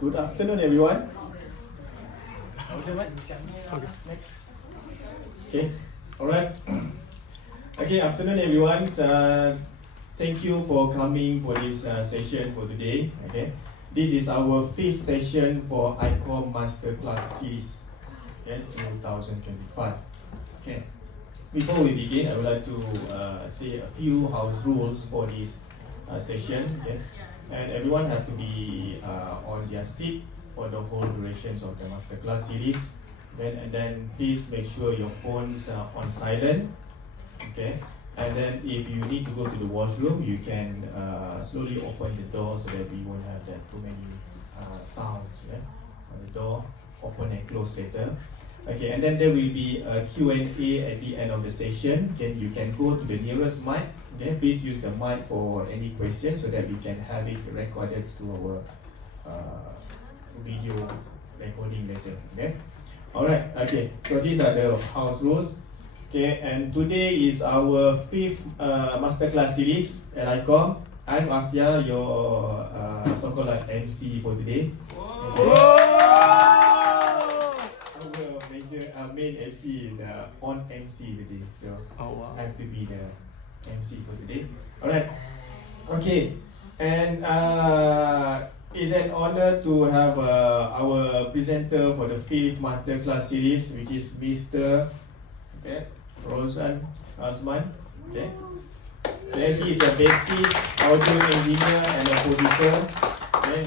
Good afternoon, everyone. Okay, all right. Okay, afternoon, everyone. Thank you for coming for this session for today. Okay, this is our 5th session for ICOM Masterclass Series, okay, 2025. Okay, before we begin, I would like to say a few house rules for this session. Okay, and everyone have to be on their seat for the whole durations of the masterclass series. Then please make sure your phones are on silent. Okay, and then if you need to go to the washroom, you can slowly open the door so that we won't have that too many sounds on the door. Open and close later. Okay, and then there will be a Q&A at the end of the session. Okay, you can go to the nearest mic. Okay, please use the mic for any questions so that we can have it recorded to our video recording later. Okay. Alright, okay, so these are the house rules. Okay, and today is our 5th masterclass series at ICOM. I'm Akthiar, your so-called MC for today. Okay. Our main MC is on MC today, so I have to be the MC for today. Alright, okay, and it's an honor to have our presenter for the 5th masterclass series, which is Mr. Rozhan Razman. Okay. He is a bassist, audio engineer, and a producer. Okay,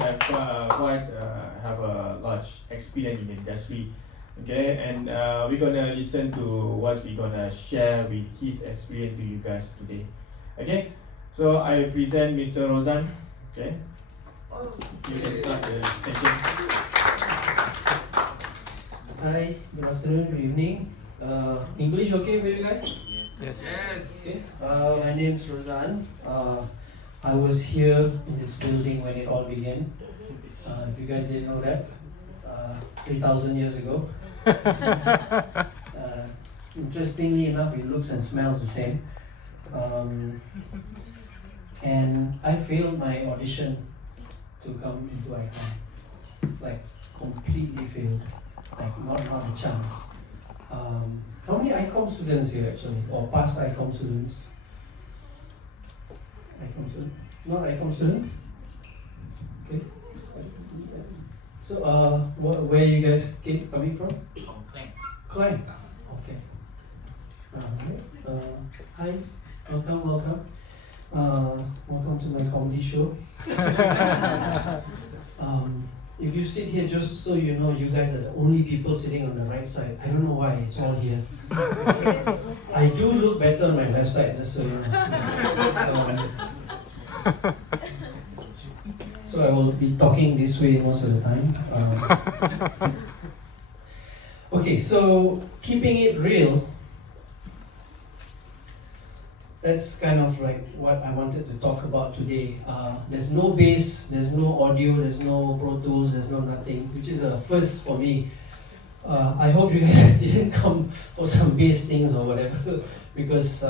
have a large experience in the industry. Okay, and we're gonna listen to what we're gonna share with his experience to you guys today. Okay, so I present Mr. Rozhan. Okay. You can start the session. Hi, good afternoon, good evening. English okay for you guys? Yes. Okay. My name is Rozhan. I was here in this building when it all began. If you guys didn't know that, 3,000 years ago. Interestingly enough, it looks and smells the same. And I failed my audition to come into ICOM, like completely failed, like not a chance. How many ICOM students here actually, or past ICOM students? ICOM students? Not ICOM students? Okay. So where you guys coming from? Klein. Okay. Hi, welcome. Welcome to my comedy show. If you sit here, just so you know, you guys are the only people sitting on the right side. I don't know why, it's all here. I do look better on my left side, just so you know. So I will be talking this way most of the time. Okay, so keeping it real, that's kind of like what I wanted to talk about today. There's no bass, there's no audio, there's no Pro Tools, there's no nothing, which is a first for me. I hope you guys didn't come for some bass things or whatever, because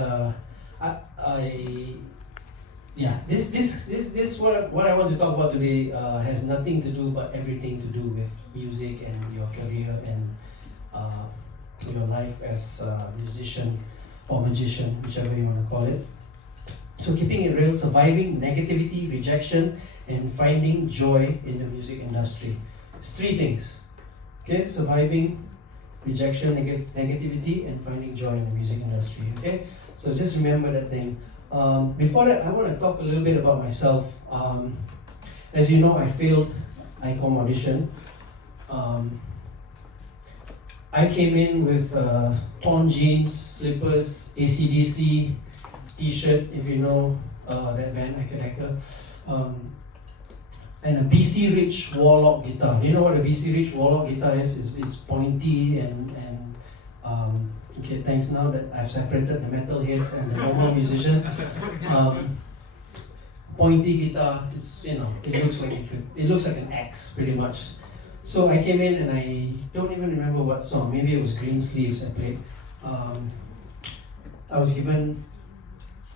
this what I want to talk about today has nothing to do but everything to do with music and your career and your life as a musician or magician, whichever you want to call it. So keeping it real, surviving negativity, rejection, and finding joy in the music industry. It's 3 things. Okay, surviving, rejection, negativity, and finding joy in the music industry. Okay, so just remember that thing. Before that, I want to talk a little bit about myself. As you know, I failed ICOM audition. I came in with torn jeans, slippers, AC/DC t-shirt, if you know that band, Akthiar, and a BC Rich Warlock guitar. Do you know what a BC Rich Warlock guitar is? It's pointy and okay, thanks now that I've separated the metal heads and the normal musicians. Pointy guitar, it's, you know, it looks like an axe pretty much. So I came in and I don't even remember what song, maybe it was Green Sleeves I played. I was given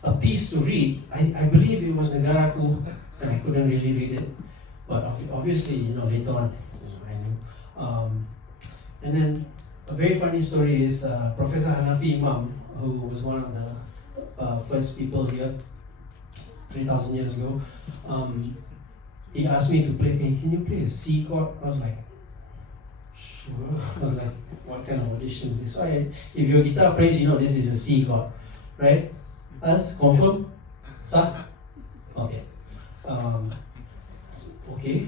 a piece to read. I believe it was Negaraku, and I couldn't really read it. but obviously, later on, I knew. And then a very funny story is Professor Hanafi Imam, who was one of the first people here 3,000 years ago. He asked me to play, hey, can you play a C chord? I was like, sure. I was like, what kind of audition is this? So if your guitar plays, this is a C chord, right? Us, confirm? Sa? Okay. Okay.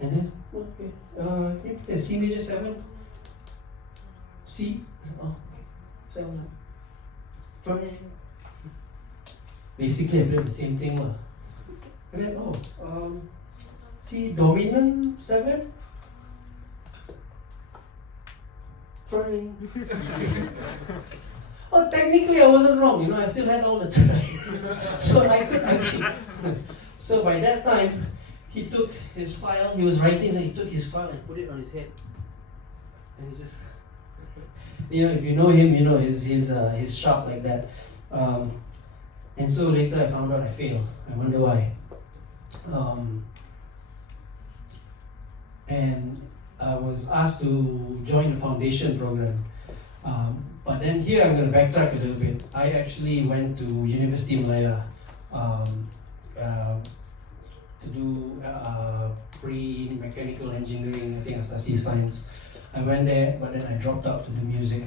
And then, okay. Can you play C major 7? C? Oh, okay. 7. Basically, I played the same thing. And then, C dominant 7? Trying. Oh, technically I wasn't wrong, I still had all the time. So I could actually. So by that time, he took his file, he was writing, and he took his file and put it on his head. And he just, if you know him, he's sharp like that. And so later I found out I failed. I wonder why. And I was asked to join the foundation program. But then here I'm going to backtrack a little bit. I actually went to University Malaya to do pre-mechanical engineering, I think SSC science. I went there, but then I dropped out to do music.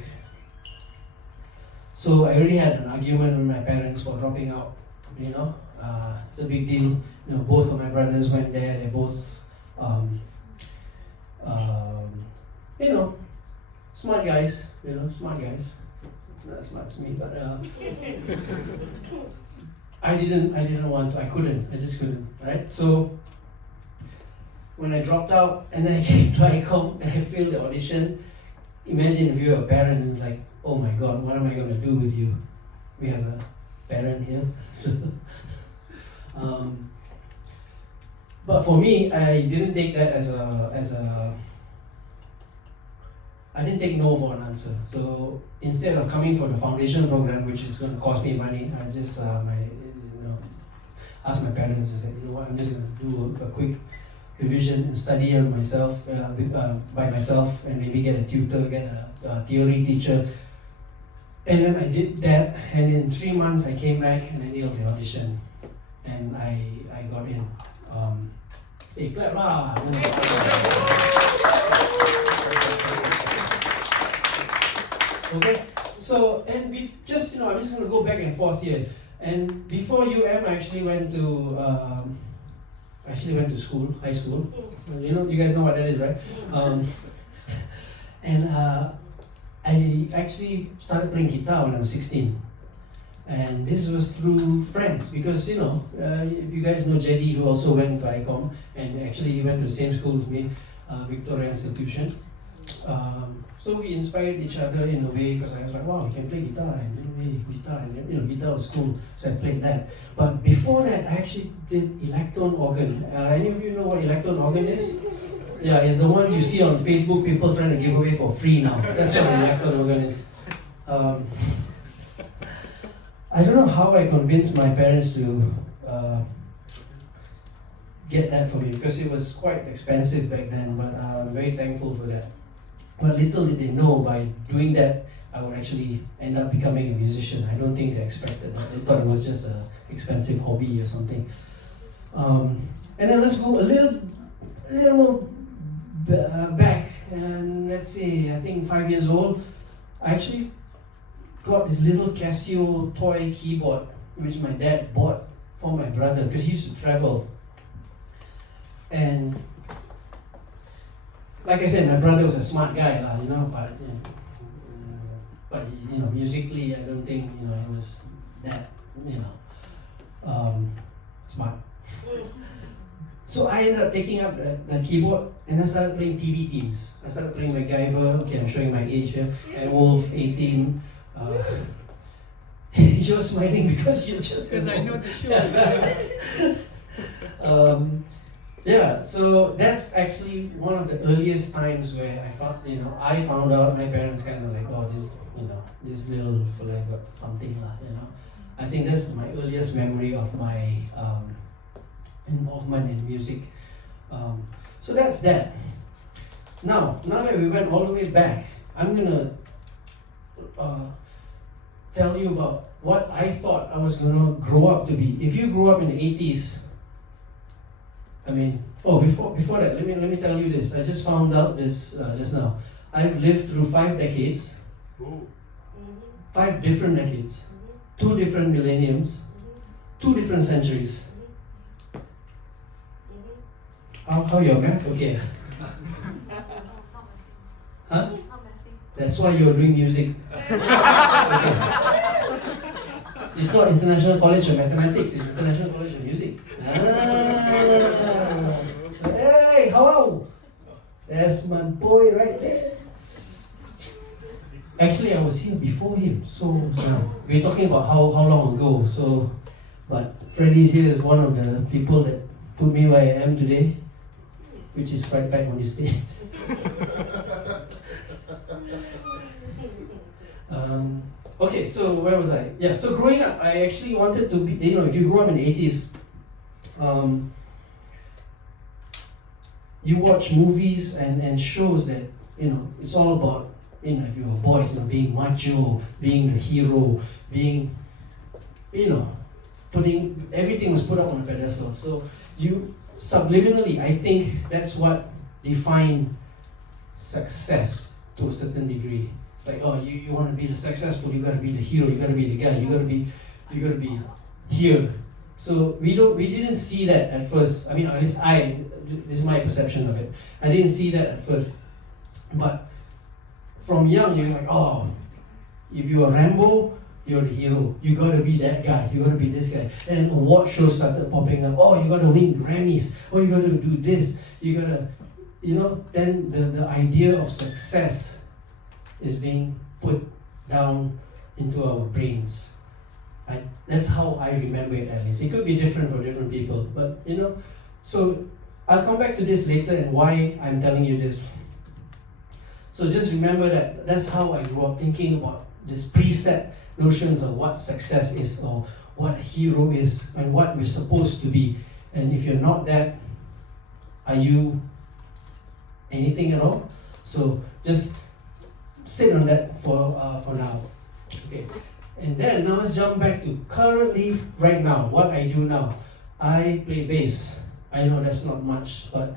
So I already had an argument with my parents for dropping out, it's a big deal. Both of my brothers went there, they're both, smart guys, smart guys. Not as smart as me, but I didn't want to, I just couldn't, right? So when I dropped out and then I came to ICOM and I failed the audition, imagine if you're a parent and it's like, oh my God, what am I going to do with you? We have a parent here. So, but for me, I didn't take that I didn't take no for an answer. So instead of coming for the foundation program, which is going to cost me money, I just asked my parents and said, I'm just going to do a quick revision and study on myself, by myself, and maybe get a tutor, get a theory teacher. And then I did that, and in 3 months I came back and I nailed the audition, and I got in. Hey, clap lah! Okay, so and I'm just going to go back and forth here. And before UM, I actually went to school, high school. You guys know what that is, right? And I actually started playing guitar when I was 16. And this was through friends, because if you guys know Jedi, who also went to ICOM, and actually he went to the same school with me, Victoria Institution. So we inspired each other in a way, because I was like, wow, we can play guitar, and guitar was cool, so I played that. But before that, I actually did electron organ. Any of you know what electron organ is? Yeah, it's the one you see on Facebook, people trying to give away for free now. That's what electron organ is. I don't know how I convinced my parents to get that for me, because it was quite expensive back then, but I'm very thankful for that. But little did they know, by doing that, I would actually end up becoming a musician. I don't think they expected that. They thought it was just an expensive hobby or something. And then let's go a little more back, and let's see, I think 5 years old, I actually got this little Casio toy keyboard, which my dad bought for my brother, because he used to travel. And like I said, my brother was a smart guy, but musically, I don't think he was that smart. So I ended up taking up that keyboard, and I started playing TV themes. I started playing MacGyver. Okay, I'm showing my age here. Wolf, 18. You're smiling because you just. Because I know the show. Yeah, so that's actually one of the earliest times where I found out. My parents kind of like, oh, this little fella got something lah, I think that's my earliest memory of my involvement in music. So that's that. Now that we went all the way back, I'm gonna tell you about what I thought I was gonna grow up to be. If you grew up in the 80s, before that, let me tell you this. I just found out this just now. I've lived through 5 decades, 5 different decades, 2 different millenniums, 2 different centuries. How your math? Okay. Huh? That's why you're doing music. Okay. It's not International College of Mathematics, it's International College of Music. Hey, hello! That's my boy right there. Actually, I was here before him, so we're talking about how long ago. So, but Freddie's here is one of the people that put me where I am today, which is right back on the stage. Okay, so where was I? Yeah, so growing up, I actually wanted to be, if you grew up in the 80s, you watch movies and shows that, it's all about, if you were boys, being macho, being the hero, being, everything was put up on a pedestal. So you, subliminally, I think that's what defined success to a certain degree. It's like, you want to be the successful, you gotta be the hero, you gotta be the guy, you gotta be here. So we didn't see that at first. I mean, at least this is my perception of it. I didn't see that at first. But from young, you're like, if you're Rambo, you're the hero. You gotta be that guy, you gotta be this guy. And then award shows started popping up. You gotta win Grammys. You gotta do this. You gotta, then the idea of success is being put down into our brains. That's how I remember it, at least. It could be different for different people, but so I'll come back to this later and why I'm telling you this. So just remember that's how I grew up, thinking about this preset notions of what success is, or what a hero is, and what we're supposed to be. And if you're not that, are you anything at all? So just sit on that for now. Okay. And then now let's jump back to currently, right now, what I do now. I play bass. I know that's not much, but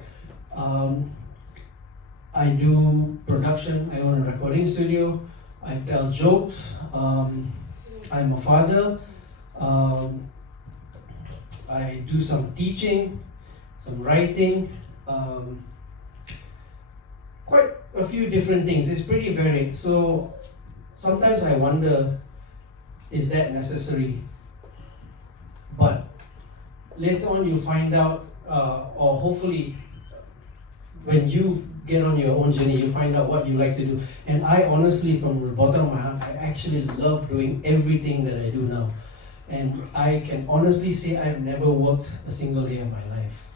I do production. I own a recording studio. I tell jokes. I'm a father. I do some teaching, some writing, quite a few different things. It's pretty varied. So sometimes I wonder, is that necessary? But later on you'll find out, or hopefully when you get on your own journey, you find out what you like to do. And I honestly, from the bottom of my heart, I actually love doing everything that I do now. And I can honestly say I've never worked a single day of my life,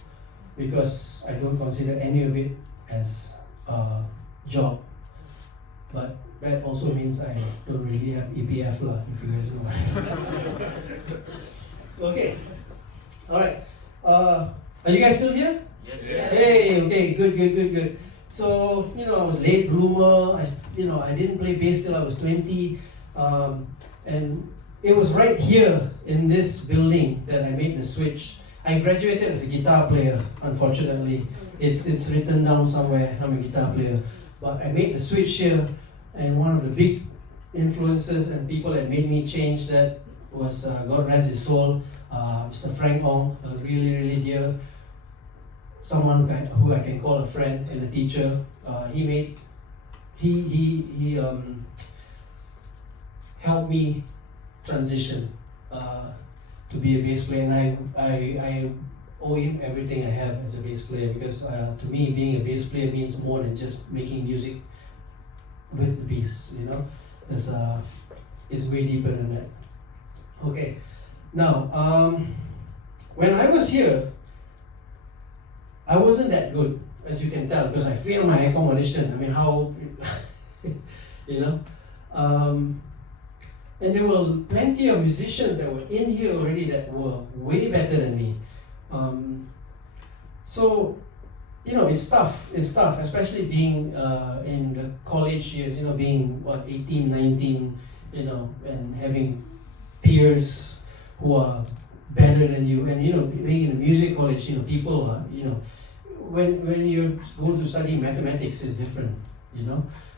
because I don't consider any of it as a job. But that also means I don't really have EPF lah, if you guys know. Okay. Alright. Are you guys still here? Yes. Hey, okay, good. So, I was late bloomer. I didn't play bass till I was 20. And it was right here in this building that I made the switch. I graduated as a guitar player, unfortunately. It's written down somewhere, I'm a guitar player. But I made the switch here, and one of the big influences and people that made me change that was, God rest his soul, Mr. Frank Ong, a really, really dear, someone who I can call a friend and a teacher. He helped me transition to be a bass player, and I owe him everything I have as a bass player, because to me, being a bass player means more than just making music with the bass. It's way deeper than that. Okay, now when I was here, I wasn't that good, as you can tell, because I failed my ICOM audition. I mean, how, and there were plenty of musicians that were in here already that were way better than me. So, it's tough. It's tough, especially being in the college years. Being 18, 19, and having peers who are better than you, and being in a music college. People are when you go to study mathematics is different.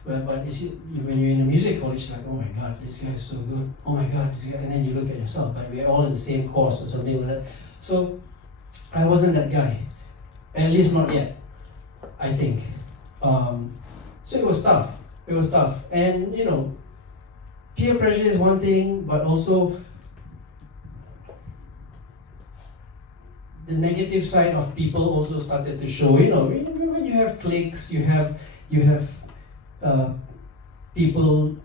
But when you're in a music college, like, oh my God, this guy is so good. Oh my God, this guy, and then you look at yourself, like we're all in the same course or something like that. So I wasn't that guy, at least not yet, I think. So it was tough. It was tough, and peer pressure is one thing, but also the negative side of people also started to show. When you have cliques, you have people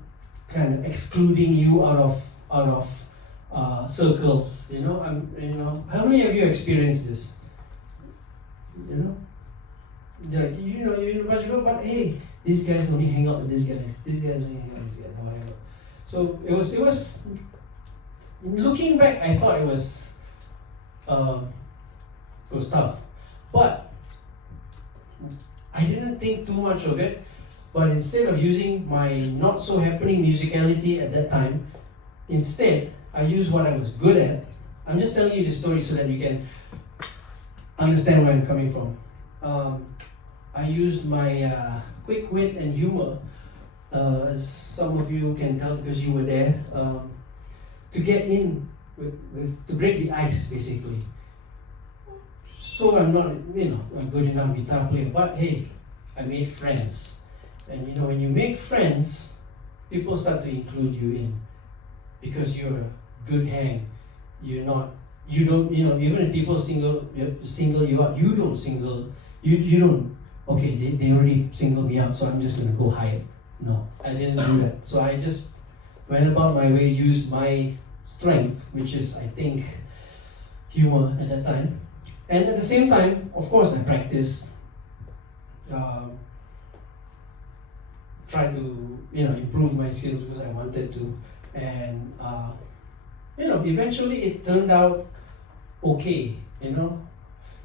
kind of excluding you out of circles. How many of you experienced this? You're in a bunch of people, but hey, these guys only hang out with these guys. These guys only hang out with these guys. Whatever. So it was. Looking back, I thought it was tough, but I didn't think too much of it. But instead of using my not so happening musicality at that time, instead I used what I was good at. I'm just telling you this story so that you can understand where I'm coming from. I used my quick wit and humor, as some of you can tell because you were there, to get in to break the ice, basically. So I'm not, a good enough guitar player, but hey, I made friends. And when you make friends, people start to include you in because you're a good hang. You don't, even if people single you out, you don't single, you don't, okay, they already singled me out, so I'm just going to go hide. No, I didn't do that. So I just went about my way, used my strength, which is, I think, humor at that time. And at the same time, of course, I practiced. Try to improve my skills because I wanted to, and eventually it turned out okay.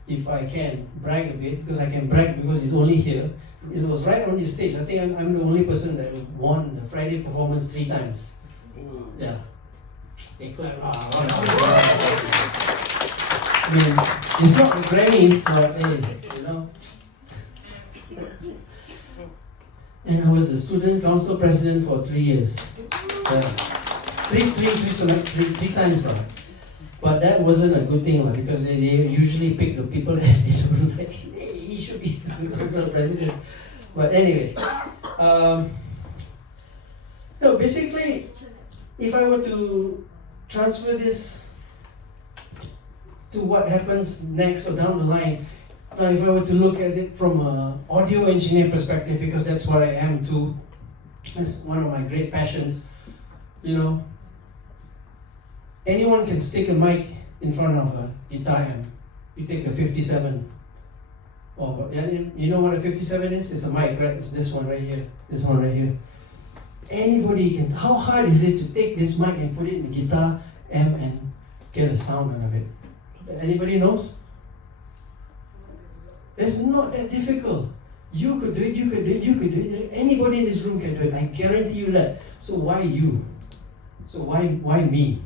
If I can brag a bit, because I can brag because it's only here. It was right on the stage. I think I'm the only person that won the Friday performance 3 times. Yeah. They clap. I mean, it's not the Grammys, but hey, And I was the student council president for 3 years. Three times now. But that wasn't a good thing because they usually pick the people that they don't like. Hey, he should be the council president. But anyway, basically, if I were to transfer this to what happens next or down the line, now, if I were to look at it from an audio engineer perspective, because that's what I am too, that's one of my great passions, anyone can stick a mic in front of a guitar amp. You take a 57, you know what a 57 is? It's a mic, right? It's this one right here, this one right here. Anybody can. How hard is it to take this mic and put it in a guitar amp and get a sound out of it? Anybody knows? It's not that difficult. You could do it, you could do it, you could do it. Anybody in this room can do it. I guarantee you that. So why you? So why me?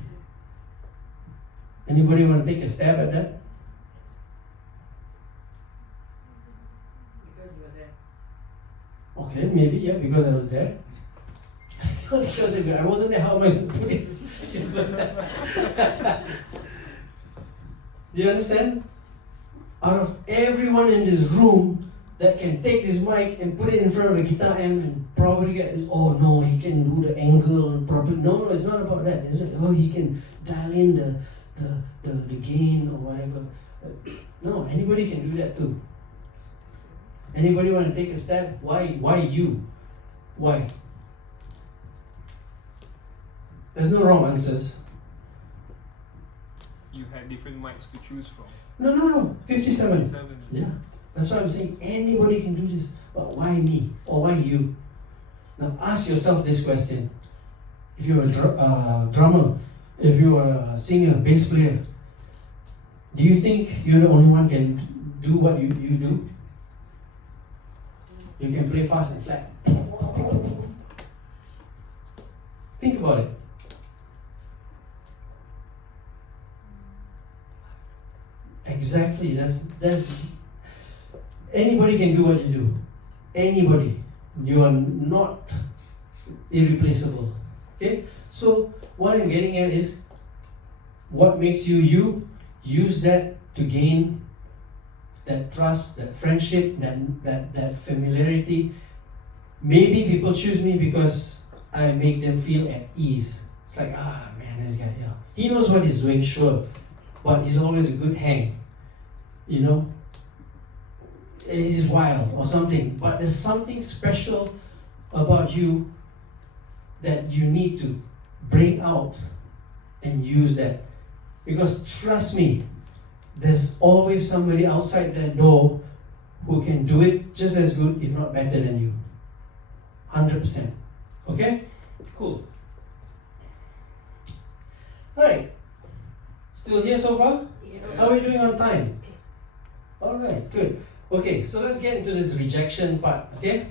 Anybody want to take a stab at that? Because you were there. Okay, maybe, yeah, because I was there. Because if I wasn't there, how am I going to put it? Do you understand? Out of everyone in this room that can take this mic and put it in front of a guitar amp and probably get, oh no, he can do the angle and probably, no, it's not about that, is it? Oh, he can dial in the gain or whatever. No, anybody can do that too. Anybody want to take a stab? Why you? Why? There's no wrong answers. You had different mics to choose from. No. 57. 57. Yeah. That's why I'm saying anybody can do this. But why me? Or why you? Now ask yourself this question. If you're a drummer, if you're a singer, bass player, Do you think you're the only one can do what you do? You can play fast and slap. Think about it. Exactly. That's anybody can do what you do. Anybody. You are not irreplaceable. Okay? So what I'm getting at is what makes you you, use that to gain that trust, that friendship, that familiarity. Maybe people choose me because I make them feel at ease. It's like, man, this guy, yeah. He knows what he's doing, sure. But he's always a good hang. You know? He's wild or something. But there's something special about you that you need to bring out and use that. Because trust me, there's always somebody outside that door who can do it just as good, if not better than you. 100%. Okay? Cool. Alright. Still here so far? Yes. How are we doing on time? Alright, good. Okay, so let's get into this rejection part, okay?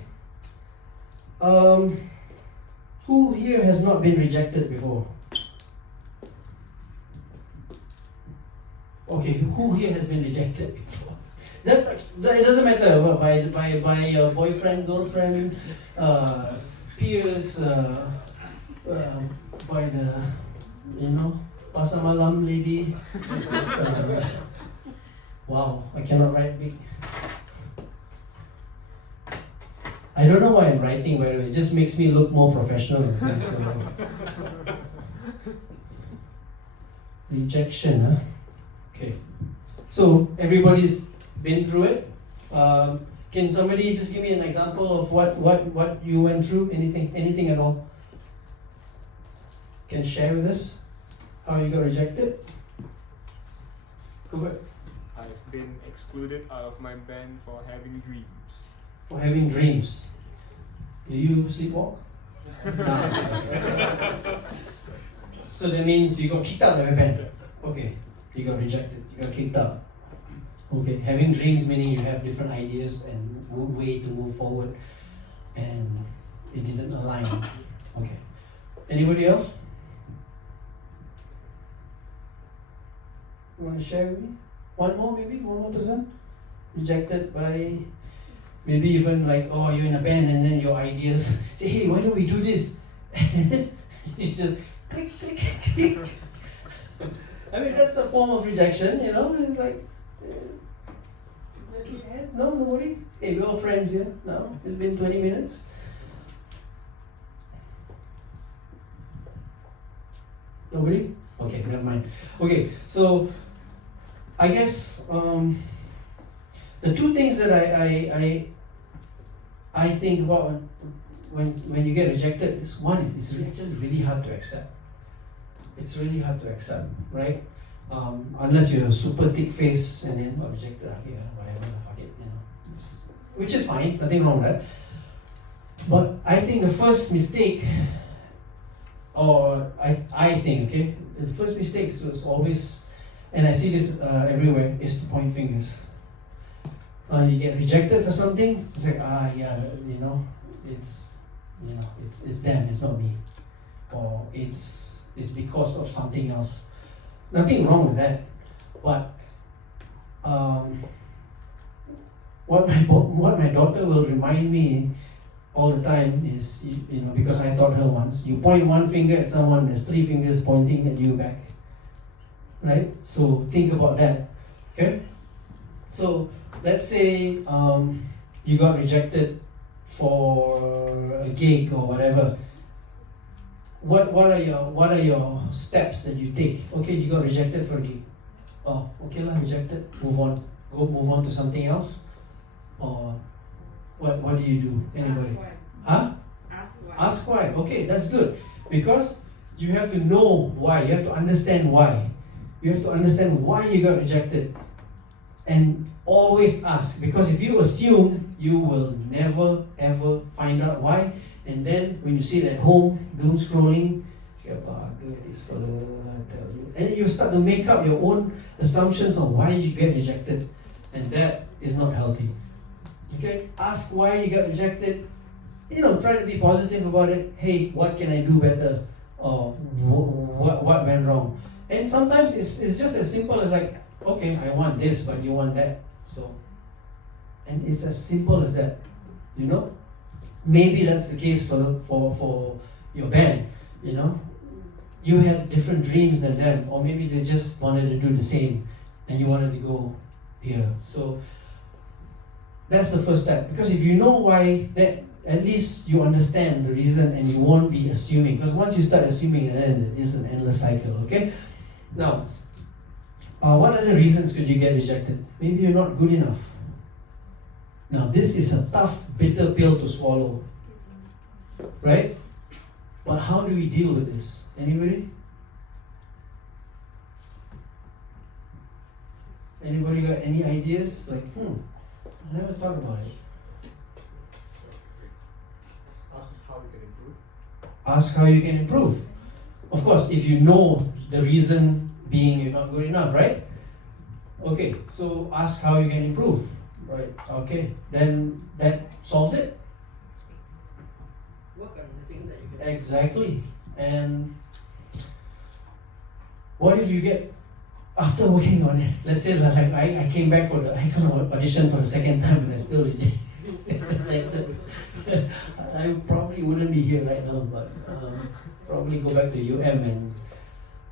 Who here has not been rejected before? Okay, who here has been rejected before? That it doesn't matter by your boyfriend, girlfriend, peers, by the pasar malam lady. Wow, I cannot write big. I don't know why I'm writing, by the way. It just makes me look more professional. Rejection, huh? Okay. So everybody's been through it. Can somebody just give me an example of what you went through? Anything at all? Can share with us how you got rejected? Go for it. I've been excluded out of my band for having dreams. For having dreams. Do you sleepwalk? So that means you got kicked out of your band. Okay. You got rejected. You got kicked out. Okay. Having dreams meaning you have different ideas and way to move forward, and it didn't align. Okay. Anybody else? You want to share with me? One more person? Rejected by maybe even like, oh, you're in a band and then your ideas say, hey, why don't we do this? It's just click, click, click. I mean, that's a form of rejection, you know? It's like, no, nobody? Hey, we're all friends here. No, it's been 20 minutes. Nobody? Okay, never mind. Okay, so I guess the two things that I think about when you get rejected is one is it's actually really hard to accept. It's really hard to accept, right? Unless you're a super thick face and then rejected, yeah, whatever, fuck it, you know. Which is fine, nothing wrong with that. But I think the first mistake, or I think, okay, the first mistake was always, and I see this everywhere, is to point fingers. You get rejected for something, it's like, yeah, it's them, it's not me. Or it's because of something else. Nothing wrong with that. But what my daughter will remind me all the time is, because I taught her once, you point one finger at someone, there's three fingers pointing at you back. Right? So think about that. Okay? So let's say you got rejected for a gig or whatever. What are your steps that you take? Okay, you got rejected for a gig. Oh, okay lah, rejected. Move on. Move on to something else. Or what do you do? Anybody? Huh? Ask why. Ask why. Okay, that's good. Because you have to know why. You have to understand why. You have to understand why you got rejected. And always ask. Because if you assume, you will never ever find out why. And then when you sit at home, doom scrolling, this fella, I tell you. And you start to make up your own assumptions on why you get rejected. And that is not healthy. Okay? Ask why you got rejected. Try to be positive about it. Hey, what can I do better? Or what went wrong? And sometimes it's just as simple as like, okay, I want this, but you want that. So, and it's as simple as that. Maybe that's the case for your band. You had different dreams than them, or maybe they just wanted to do the same, and you wanted to go here. So that's the first step. Because if you know why, then at least you understand the reason, and you won't be assuming. Because once you start assuming, then it's an endless cycle. Okay. Now, what other reasons could you get rejected? Maybe you're not good enough. Now, this is a tough, bitter pill to swallow, right? But how do we deal with this? Anybody? Anybody got any ideas? Like, I never thought about it. Ask how you can improve. Ask how you can improve. Of course, if you know the reason being you're not good enough, right? Okay, so ask how you can improve. Right, okay, then that solves it. Work on the things that you can. Exactly. And what if you get, after working on it, let's say that like I came back for the ICOM audition for the second time and I still rejected. I probably wouldn't be here right now, but probably go back to UM and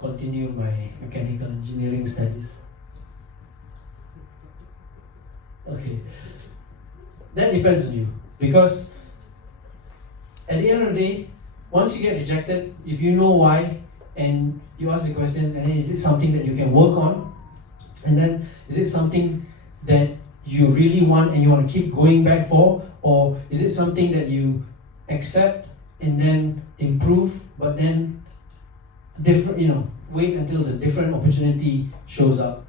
continue my mechanical engineering studies. Okay, that depends on you, because at the end of the day, once you get rejected, if you know why and you ask the questions, and then is it something that you can work on, and then is it something that you really want and you want to keep going back for, or is it something that you accept and then improve, but then different, wait until the different opportunity shows up,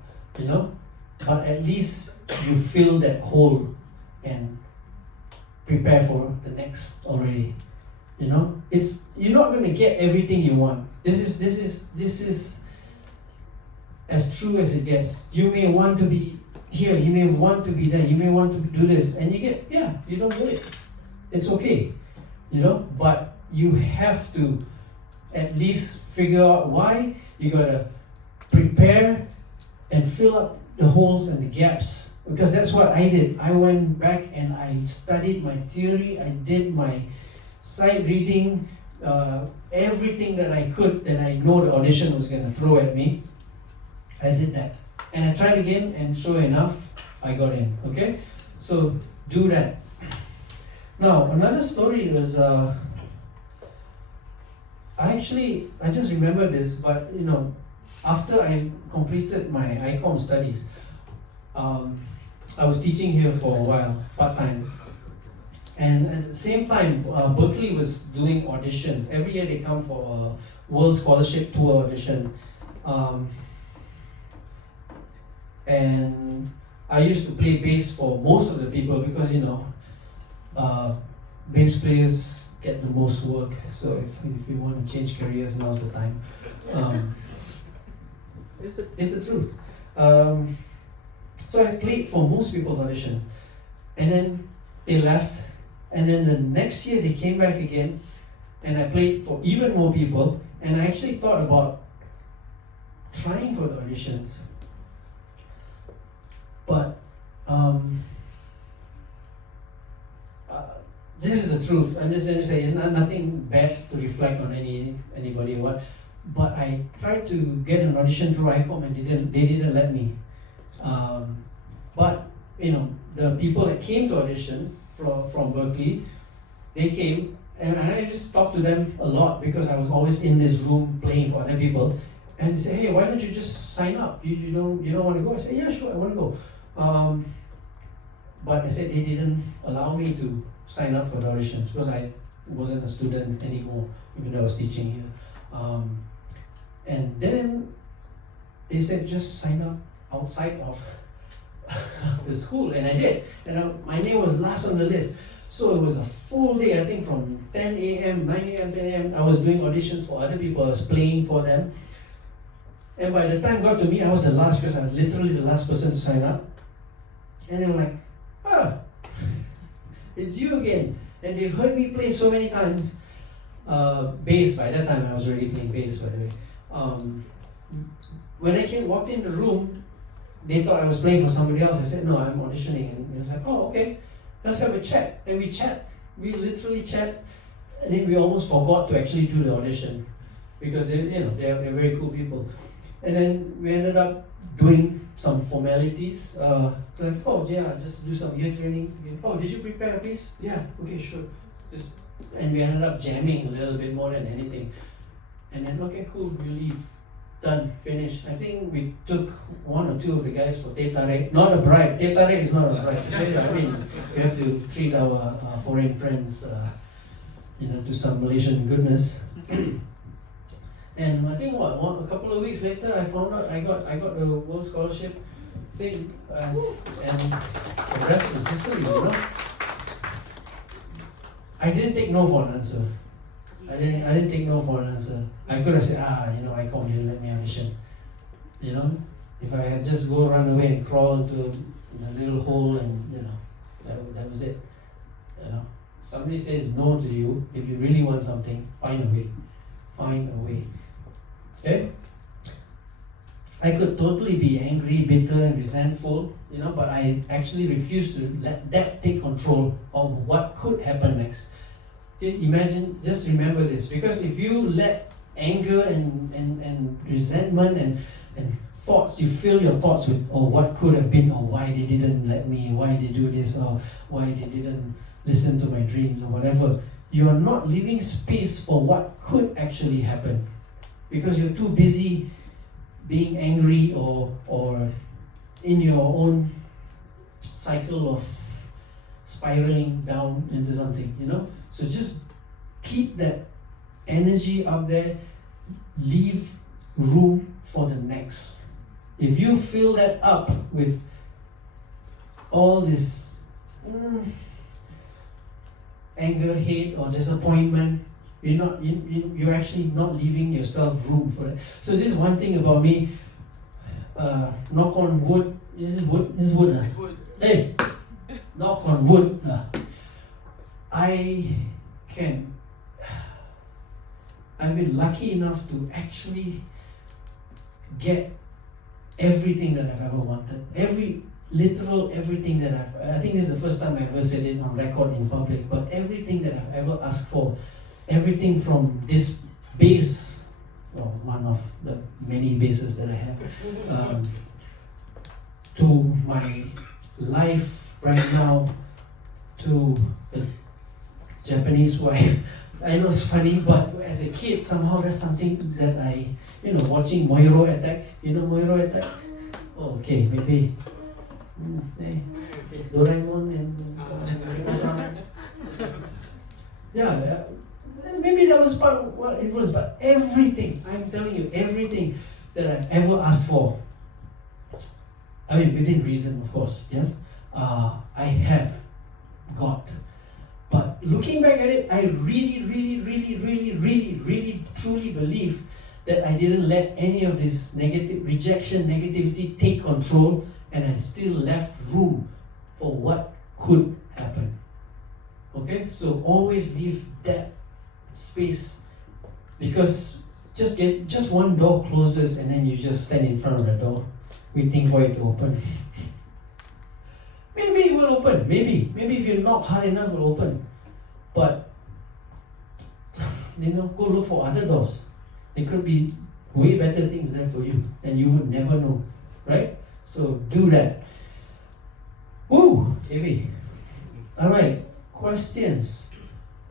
but at least you fill that hole and prepare for the next already. You're not going to get everything you want. This is as true as it gets. You may want to be here, you may want to be there, you may want to do this, and you don't do it. It's okay, but you have to at least figure out why. You gotta prepare and fill up the holes and the gaps, because that's what I did. I went back and I studied my theory, I did my sight reading, everything that I could that I know the audition was going to throw at me. I did that. And I tried again, and sure enough, I got in. Okay? So do that. Now, another story is, I just remembered this, but after I completed my ICOM studies, I was teaching here for a while, part-time. And at the same time, Berklee was doing auditions. Every year they come for a World Scholarship Tour audition. And I used to play bass for most of the people because, bass players get the most work. So if you want to change careers, now's the time. It's the truth. So I played for most people's audition. And then they left. And then the next year they came back again. And I played for even more people. And I actually thought about trying for the auditions. But this is the truth. I'm just going to say it's nothing bad to reflect on anybody or what. But I tried to get an audition through ICOM and they didn't let me. But the people that came to audition from Berklee, they came and I just talked to them a lot because I was always in this room playing for other people. And they say, hey, why don't you just sign up? You don't want to go? I said, yeah, sure, I want to go. But they said they didn't allow me to sign up for the auditions because I wasn't a student anymore, even though I was teaching here. And then they said, just sign up outside of the school, and I did. And my name was last on the list. So it was a full day, I think from 10 a.m., 9 a.m., 10 a.m. I was doing auditions for other people, I was playing for them. And by the time it got to me, I was the last because I was literally the last person to sign up. And they were like, it's you again. And they've heard me play so many times. Bass, by that time I was already playing bass, by the way. When I walked in the room, they thought I was playing for somebody else. I said, no, I'm auditioning. And they was like, oh, okay, let's have a chat. And we chat. We literally chat. And then we almost forgot to actually do the audition because they're very cool people. And then we ended up doing some formalities. It's like, oh yeah, just do some ear training. Oh, did you prepare a piece? Yeah, okay, sure. And we ended up jamming a little bit more than anything. And then, okay, cool, you leave. Done, finished. I think we took one or two of the guys for teh tarik. Not a bribe. Teh tarik is not a bribe. I mean, we have to treat our foreign friends, to some Malaysian goodness. And I think a couple of weeks later, I found out I got the World Scholarship thing, and the rest is history. I didn't take no for an answer. I didn't take no for an answer. I could have said, ICOM didn't let me audition. If I had just run away and crawl into a little hole and that was it. Somebody says no to you, if you really want something, find a way. Find a way. Okay? I could totally be angry, bitter, and resentful, but I actually refuse to let that take control of what could happen next. Okay, just remember this, because if you let anger and resentment and thoughts, you fill your thoughts with, what could have been, why they didn't let me, why they do this, or why they didn't listen to my dreams, or whatever, you are not leaving space for what could actually happen, because you're too busy being angry or in your own cycle of spiraling down into something, So just keep that energy up there, leave room for the next. If you fill that up with all this anger, hate, or disappointment, you're actually not leaving yourself room for it. So this is one thing about me. Knock on wood. This is wood. It's wood. Hey, knock on wood. I've been lucky enough to actually get everything that I've ever wanted. Everything that I think this is the first time I've ever said it on record in public, but everything that I've ever asked for, everything from this bass, one of the many basses that I have, to my life right now, to the Japanese wife. I know it's funny, but as a kid, somehow that's something that I, watching Moiro Attack. Moiro Attack? Oh, okay, maybe. Doraemon and yeah, maybe that was part of what it was, but everything, I'm telling you, everything that I've ever asked for, I mean, within reason, of course, yes, I have got. But looking back at it, I really, truly believe that I didn't let any of this negativity take control, and I still left room for what could happen. Okay, so always leave that space, because just one door closes and then you just stand in front of the door waiting for it to open. Maybe it will open, maybe if you knock hard enough it will open, but go look for other doors. There could be way better things there for you and you would never know, right? So do that. Woo, heavy. Alright, questions,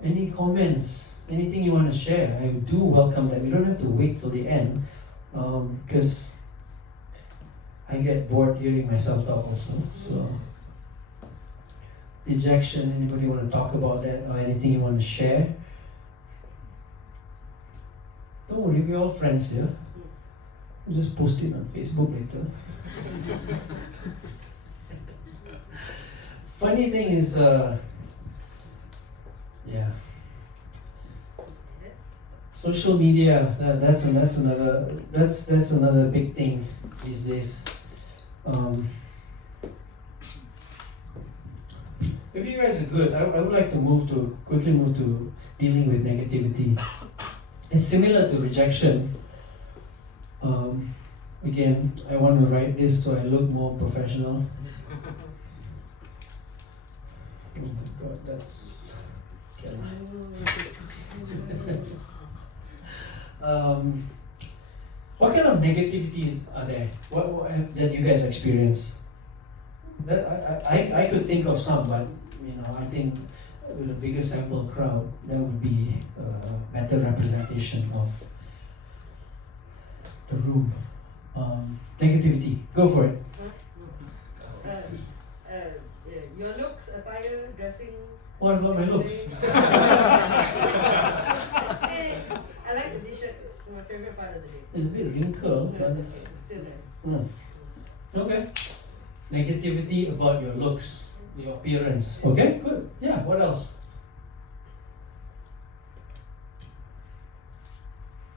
any comments, anything you want to share? I do welcome that. We don't have to wait till the end, because I get bored hearing myself talk also. So, rejection, anybody want to talk about that or anything you want to share? Don't worry, we're all friends here. We'll just post it on Facebook later. Funny thing is, Yeah. Social media, that's another big thing these days. If you guys are good, I would like to quickly move to dealing with negativity. It's similar to rejection. Again, I want to write this so I look more professional. Oh my God, that's what kind of negativities are there? What that you guys experience? I could think of some, but I think with a bigger sample crowd, that would be a better representation of the room. Negativity, go for it. Your looks, attire, dressing. What about my looks? I like the t-shirt. It's my favorite part of the day. It's a bit wrinkled, No, but it's okay. It's still nice. okay. Negativity about your looks, your appearance. Okay, good. Yeah, what else?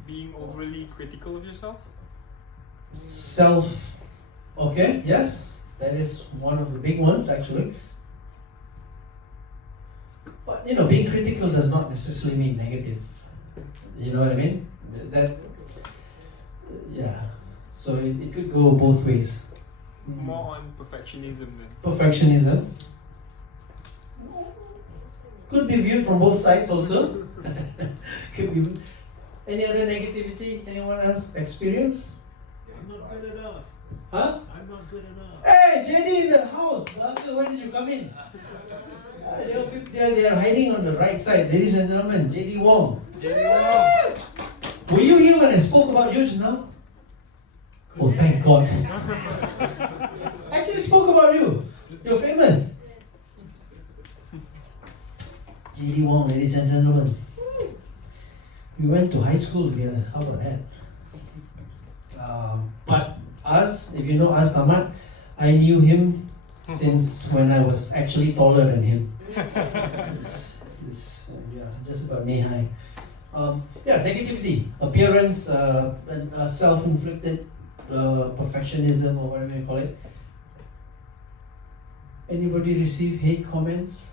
Being overly critical of yourself? Self. Okay, yes. That is one of the big ones actually. But being critical does not necessarily mean negative. You know what I mean? Yeah. So it could go both ways. More on perfectionism then. Perfectionism could be viewed from both sides also. Could be. Any other negativity anyone else experience? I'm not good enough. Huh? I'm not good enough. Hey, JD in the house. Uncle, when did you come in? They are hiding on the right side, ladies and gentlemen. JD Wong. Were you here when I spoke about you just now? Oh, thank God. I actually spoke about you. You're famous. JD Wong, ladies and gentlemen. We went to high school together. How about that? But us, if you know us, Samad, I knew him since when I was actually taller than him. Just about knee high. Negativity, appearance, self-inflicted perfectionism, or whatever you call it. Anybody receive hate comments?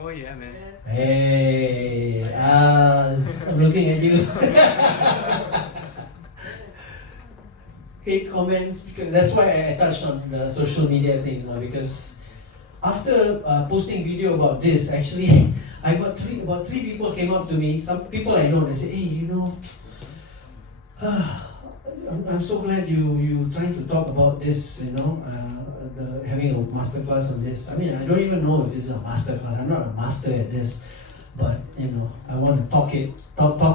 Oh yeah, man. Hey, I'm looking at you. Hate comments, because that's why I touched on the social media things now, because after posting video about this, actually, I got about three people came up to me, some people I know, and they say, hey, I'm so glad you trying to talk about this, having a masterclass on this. I mean, I don't even know if this is a masterclass. I'm not a master at this, but I want to talk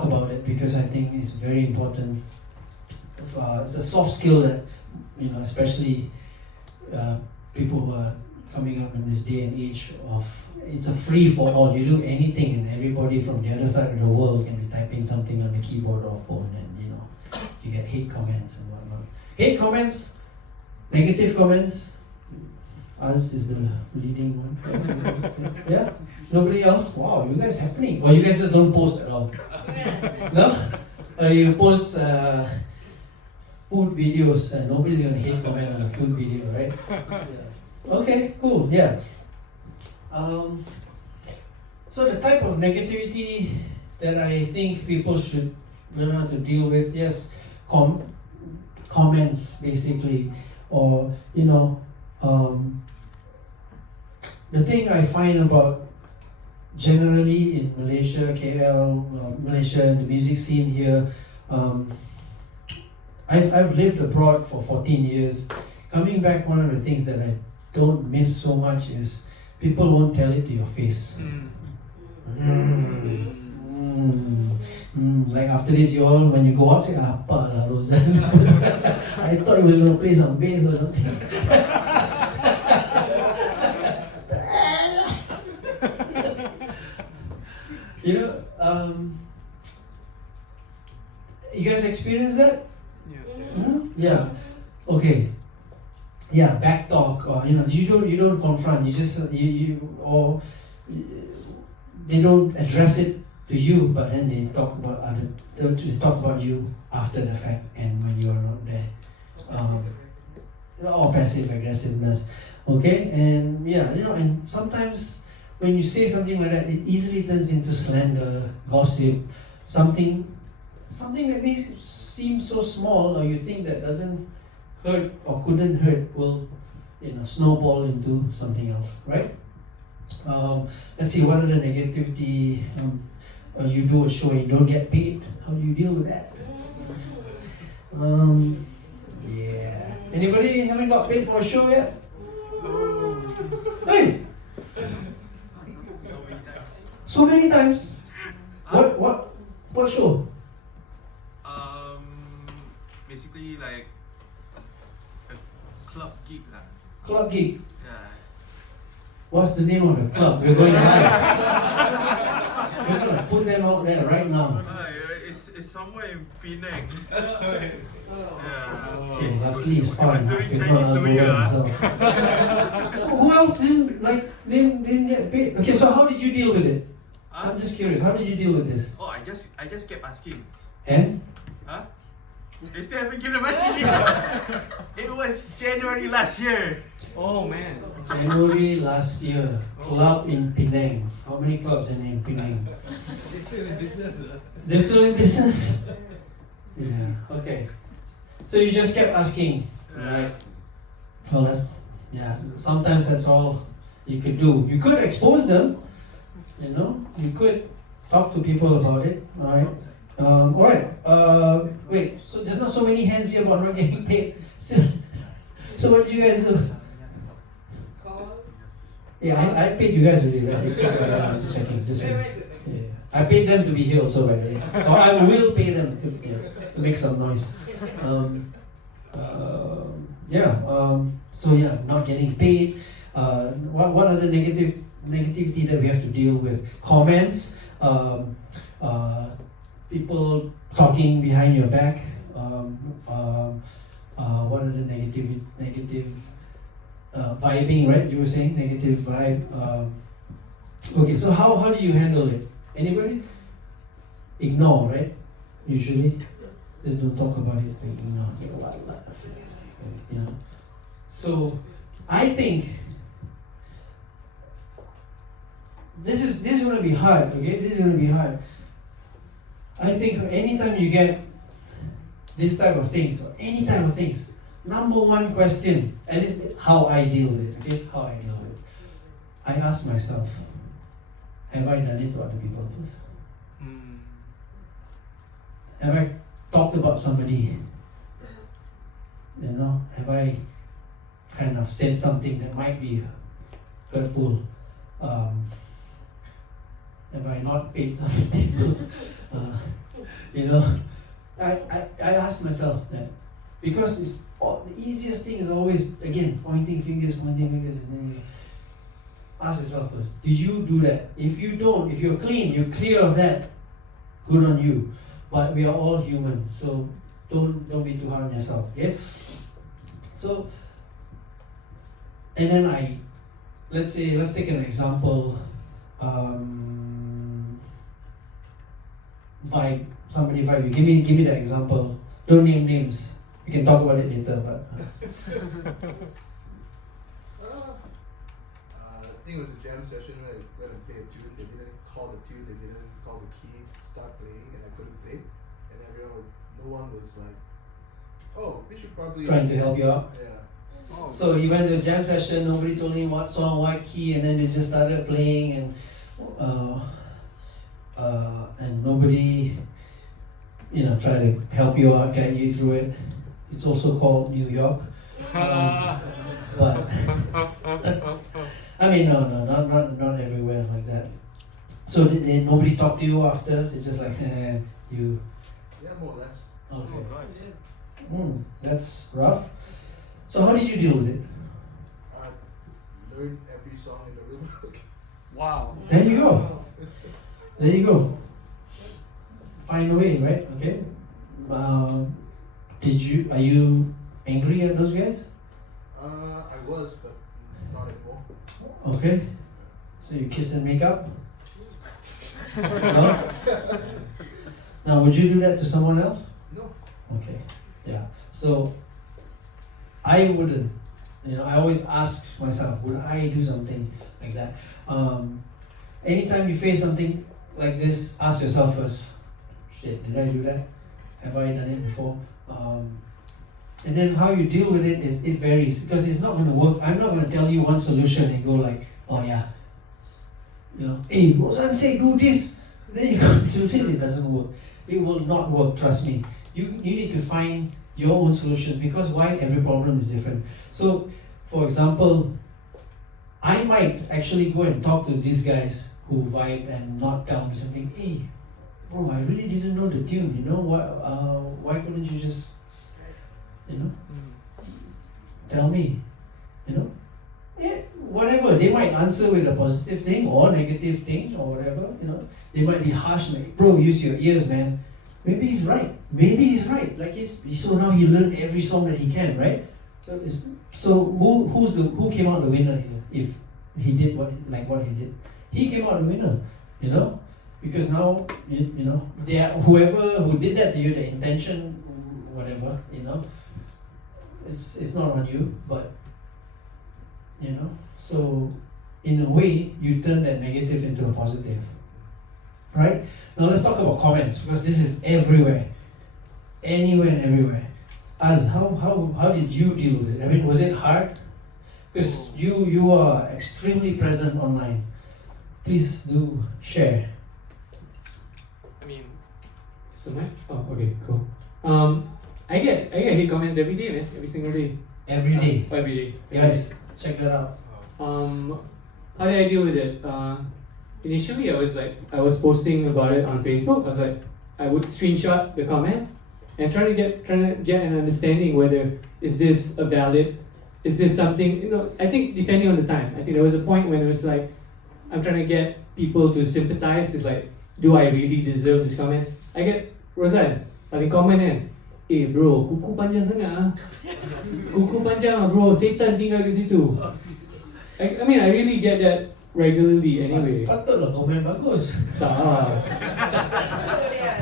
about it because I think it's very important. It's a soft skill that especially people who are coming up in this day and age of. It's a free for all. You do anything, and everybody from the other side of the world can be typing something on the keyboard or phone, and you get hate comments and whatnot. Hate comments, negative comments. Us is the leading one. Yeah? Nobody else? Wow, you guys happening. Or you guys just don't post at all? No? You post food videos and nobody's going to hate comment on a food video, right? Yeah. Okay, cool, yeah. So the type of negativity that I think people should learn how to deal with, yes, comments basically, or the thing I find about generally in Malaysia, KL, Malaysia, the music scene here, I've lived abroad for 14 years. Coming back, one of the things that I don't miss so much is people won't tell it to your face. Like after this, you all, when you go up, say, apa lah, Rozhan. I thought he was going to play some bass or something. You guys experience that? Yeah. Okay. Yeah, back talk, or you don't confront. You just they don't address it to you, but then they talk about you after the fact and when you are not there. Or passive aggressiveness. Okay, and yeah, and sometimes when you say something like that, it easily turns into slander, gossip, something that may seem so small, or you think that doesn't hurt or couldn't hurt, will snowball into something else, right? Let's see, what are the negativity? You do a show and you don't get paid. How do you deal with that? Yeah. Anybody haven't got paid for a show yet? Hey! So many times. What show? Basically like a club gig lah. Club gig. Yeah. What's the name of the club? We're going live. We're gonna put them out there right now. It's somewhere in Penang. That's right. Yeah. Okay, luckily it's fine. It was during We're Chinese gonna New go Year. themselves. Who else didn't get paid? Okay, so how did you deal with it? I'm just curious. How did you deal with this? Oh, I just kept asking. And Huh? They still haven't given money. It was January last year. Oh man. January last year, club in Penang. How many clubs in Penang? They're still in business. They're still in business? Yeah, okay. So you just kept asking, right? Well, sometimes that's all you could do. You could expose them, you could talk to people about it, alright? Alright, wait, so there's not so many hands here about not getting paid. So what do you guys do? Call. Yeah, I paid you guys already, right? Just checking. Yeah. I paid them to be here also, by the way. Or I will pay them to make some noise. Not getting paid. What are the negativity that we have to deal with? Comments, people talking behind your back. What are the negative vibing, right? You were saying negative vibe. Okay, so how do you handle it? Anybody? Ignore, right? Usually, just don't talk about it. Ignore. So, I think this is going to be hard. Okay, this is going to be hard. I think anytime you get this type of things or any type of things, number one question, at least how I deal with it. Okay, how I deal with it. I ask myself, have I done it to other people? Have I talked about somebody? Have I kind of said something that might be hurtful? Have I not paid some people? I ask myself that because the easiest thing is always, again, pointing fingers, and then you ask yourself first, do you do that? If you don't, if you're clean, you're clear of that, good on you. But we are all human, so don't be too hard on yourself, okay? So, and then let's take an example, somebody vibe you. Give me that example. Don't name names. We can talk about it later, but I think it was a jam session where I went and play a tune. They didn't call the tune, they didn't call the key, start playing, and I couldn't play. And no one was like, oh, we should probably trying to help you out. Yeah. Oh, So he went to a jam session, nobody told him what song, what key, and then they just started playing, and nobody, tried to help you out, guide you through it. It's also called New York. But I mean, no, not everywhere like that. So did nobody talk to you after? They just like, you. Yeah, more or less. Okay. That's rough. So how did you deal with it? I learned every song in the room. Wow. There you go. Find a way, right? Okay. Are you angry at those guys? I was, but not anymore. Okay. So you kiss and make up? No? Now, would you do that to someone else? No. Okay, yeah. So, I wouldn't. You know, I always ask myself, would I do something like that? Anytime you face something like this, ask yourself first, shit, did I do that? Have I done it before? And then how you deal with it it varies, because it's not going to work. I'm not going to tell you one solution and go like, oh yeah, you know, hey, Rozhan say do this, then you go do this. It doesn't work. It will not work. Trust me. You need to find your own solutions, because why? Every problem is different. So, for example, I might actually go and talk to these guys who vibe and not tell me something. Hey, bro, I really didn't know the tune. You know what? Why couldn't you just, you know, tell me? You know, yeah, whatever. They might answer with a positive thing or negative thing or whatever. You know, they might be harsh, like, bro, use your ears, man. Maybe he's right. Maybe he's right. Like so now he learned every song that he can, right? So who came out the winner here? If he did what he did, he came out the winner. You know, because now you know whoever who did that to you, the intention, whatever, you know, it's not on you, but you know. So in a way, you turn that negative into a positive. Right? Now let's talk about comments, because this is everywhere. Anywhere and everywhere. Az, how did you deal with it? I mean, was it hard? Because you are extremely present online. Please do share. I mean, so my okay, cool. I get hate comments every day, man. Every single day. Every day. Every day. Guys, check that out. How did I deal with it? Initially, I was posting about it on Facebook. I would screenshot the comment and trying to get an understanding whether is this something, you know. I think depending on the time. I think there was a point when it was like I'm trying to get people to sympathize. It's like, do I really deserve this comment? I get Rozhan paling comment kan, bro, kuku panjang sangat ah. Kuku panjang ah bro, setan tinggal di situ. I mean, I really get that regularly anyway. Patutlah komen bagus. Tak.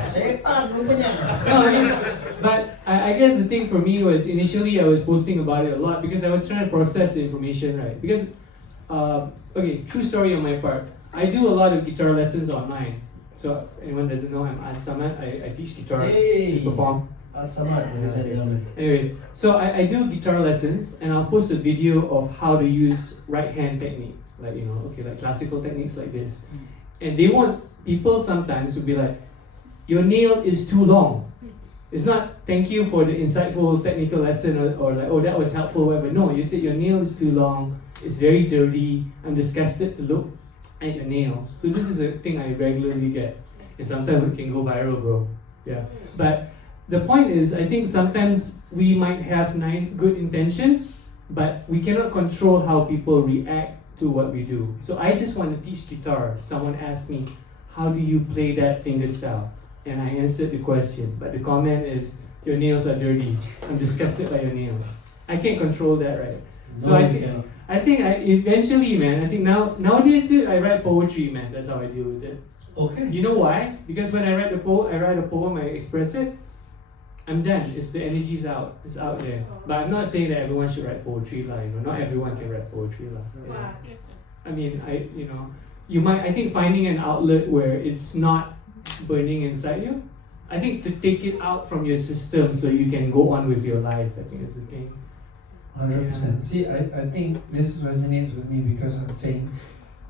Setan rupanya. No, I mean, but I guess the thing for me was initially I was posting about it a lot because I was trying to process the information, right? Because, okay, true story on my part. I do a lot of guitar lessons online. So anyone doesn't know, I'm Samad. I teach guitar, perform. Samad, ladies and gentlemen. Anyways, so I do guitar lessons and I'll post a video of how to use right hand technique. Like, you know, okay, like classical techniques like this. And they want people sometimes to be like, your nail is too long. It's not thank you for the insightful technical lesson or like, oh, that was helpful, whatever. No, you said your nail is too long, it's very dirty, I'm disgusted to look at your nails. So this is a thing I regularly get. And sometimes it can go viral, bro. Yeah. But the point is, I think sometimes we might have good intentions, but we cannot control how people react to what we do. So I just want to teach guitar. Someone asked me, how do you play that finger style? And I answered the question, but the comment is, your nails are dirty. I'm disgusted by your nails. I can't control that, right? So No, I think eventually, man, I think nowadays I write poetry, man. That's how I deal with it. Okay. You know why? Because when I write a poem, I express it, I'm done. It's the energy's out. It's out there. But I'm not saying that everyone should write poetry, lah. You know, not everyone can write poetry, lah. Wow. I mean, I think finding an outlet where it's not burning inside you. I think to take it out from your system so you can go on with your life. I think is the thing. 100%. See, I think this resonates with me because I'm saying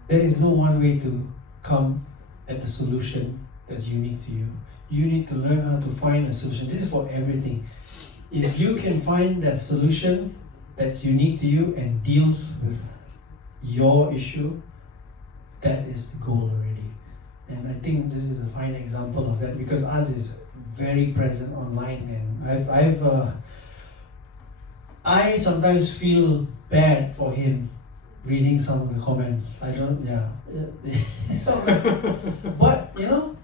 there is no one way to come at the solution that's unique to you. You need to learn how to find a solution. This is for everything. If you can find that solution that's unique to you and deals with your issue, that is the goal already. And I think this is a fine example of that because Az is very present online, and I sometimes feel bad for him reading some of the comments. I don't, yeah. So, but you know,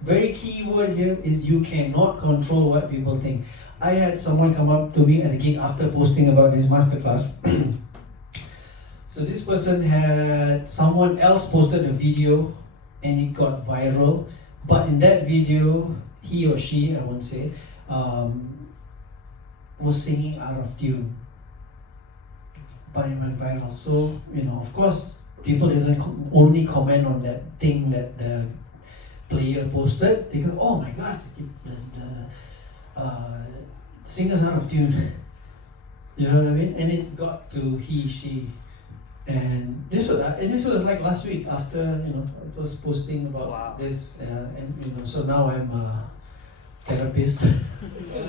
very key word here is you cannot control what people think. I had someone come up to me at a gig after posting about this masterclass. So this person had someone else posted a video and it got viral. But in that video, he or she, I won't say, was singing out of tune. But it went viral. So, of course, people didn't only comment on that thing that the player posted. They go, oh my God, the singer's out of tune. You know what I mean? And it got to he, she. And this was like last week after, I was posting about this. And, so now I'm a therapist.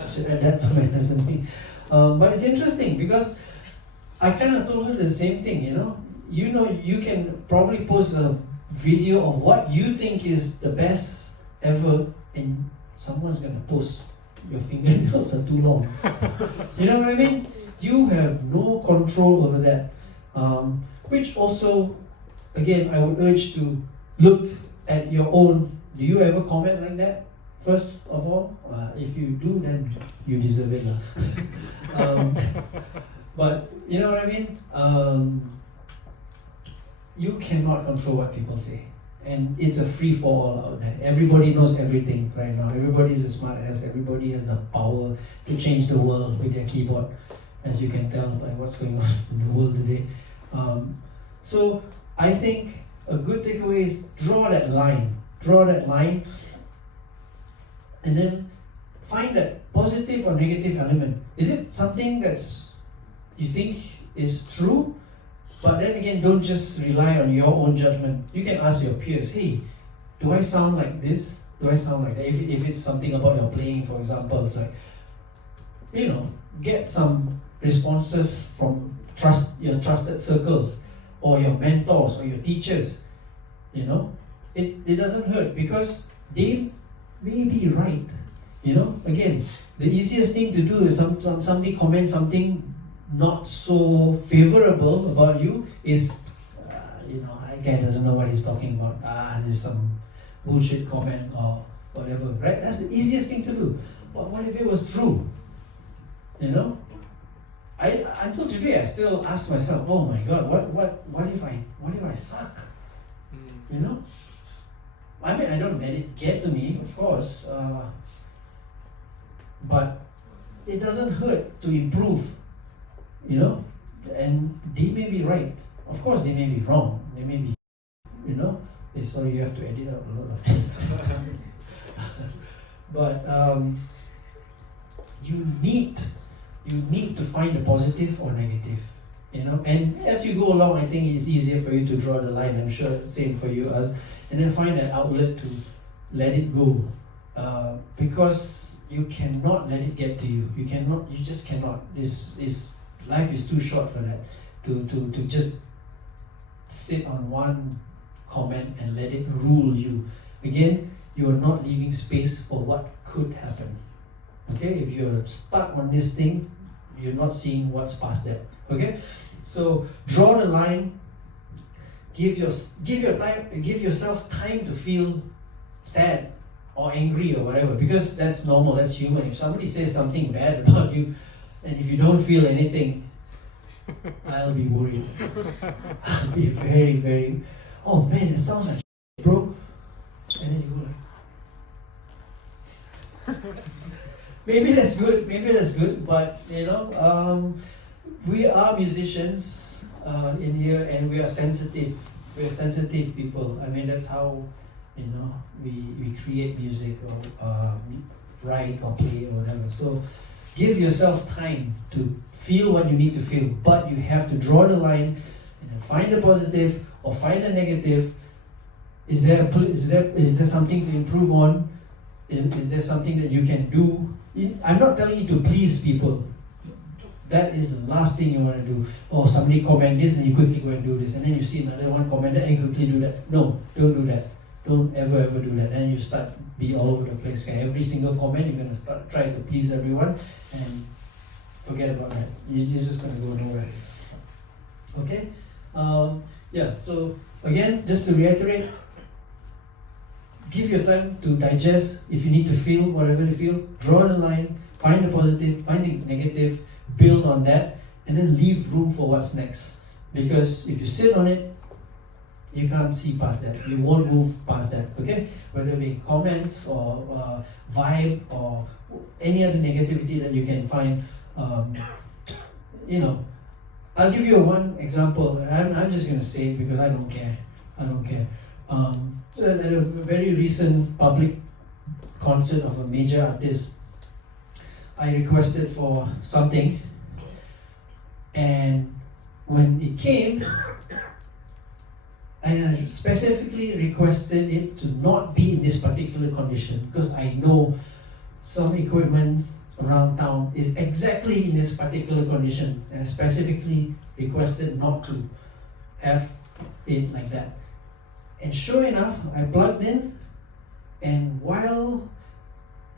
Should add that to my resume. But it's interesting because I kind of told her the same thing, you can probably post a video of what you think is the best ever, and someone's gonna post your fingernails are too long. You know what I mean? You have no control over that. Which also, again, I would urge to look at your own. Do you ever comment like that? First of all, if you do, then you deserve it. But you know what I mean? You cannot control what people say. And it's a free-for-all out there. Everybody knows everything right now. Everybody's a smart ass. Everybody has the power to change the world with their keyboard, as you can tell by what's going on in the world today. So I think a good takeaway is draw that line. Draw that line and then find that positive or negative element. Is it something that's you think is true? But then again, don't just rely on your own judgment. You can ask your peers, hey, do I sound like this? Do I sound like that? If it's something about your playing, for example, it's like, get some responses from your trusted circles or your mentors or your teachers. It doesn't hurt because they may be right. Again, the easiest thing to do is somebody comments something not so favorable about you is, that guy doesn't know what he's talking about. There's some bullshit comment or whatever, right? That's the easiest thing to do. But what if it was true? Until today, I still ask myself, oh my God, what if I suck? I mean, I don't let it get to me, of course, but it doesn't hurt to improve, and they may be right. Of course, they may be wrong. They may be, sorry, you have to edit out a lot of this. But you need to find the positive or negative, and as you go along, I think it's easier for you to draw the line. I'm sure same for you as, and then find an outlet to let it go, because you cannot let it get to you. You just cannot. This life is too short for that to just sit on one comment and let it rule you. Again, you are not leaving space for what could happen. Okay, if you're stuck on this thing, you're not seeing what's past that. Okay, so draw the line. Give yourself time to feel sad or angry or whatever, because that's normal. That's human. If somebody says something bad about you, and if you don't feel anything, I'll be worried. I'll be very, very. Oh man, it sounds like shit, bro. And then you go like. Maybe that's good, but we are musicians in here, and we are sensitive. We're sensitive people. I mean, that's how we create music or write or play or whatever. So give yourself time to feel what you need to feel, but you have to draw the line and then find the positive or find the negative. Is there something to improve on? Is there something that you can do? I'm not telling you to please people. That is the last thing you want to do. Oh, somebody comment this and you quickly go and do this. And then you see another one comment that and you quickly do that. No, don't do that. Don't ever do that. And you start be all over the place. Every single comment, you're going to start try to please everyone and forget about that. You're just going to go nowhere. Okay? So again, just to reiterate, give your time to digest. If you need to feel whatever you feel, draw the line, find the positive, find the negative, build on that, and then leave room for what's next. Because if you sit on it, You can't see past that. You won't move past that. Okay, whether it be comments or vibe or any other negativity that you can find. You know, I'll give you one example. I'm just gonna say it because I don't care. I don't care. So at a very recent public concert of a major artist, I requested for something, and when it came, I specifically requested it to not be in this particular condition because I know some equipment around town is exactly in this particular condition, and I specifically requested not to have it like that. And sure enough, I plugged in, and while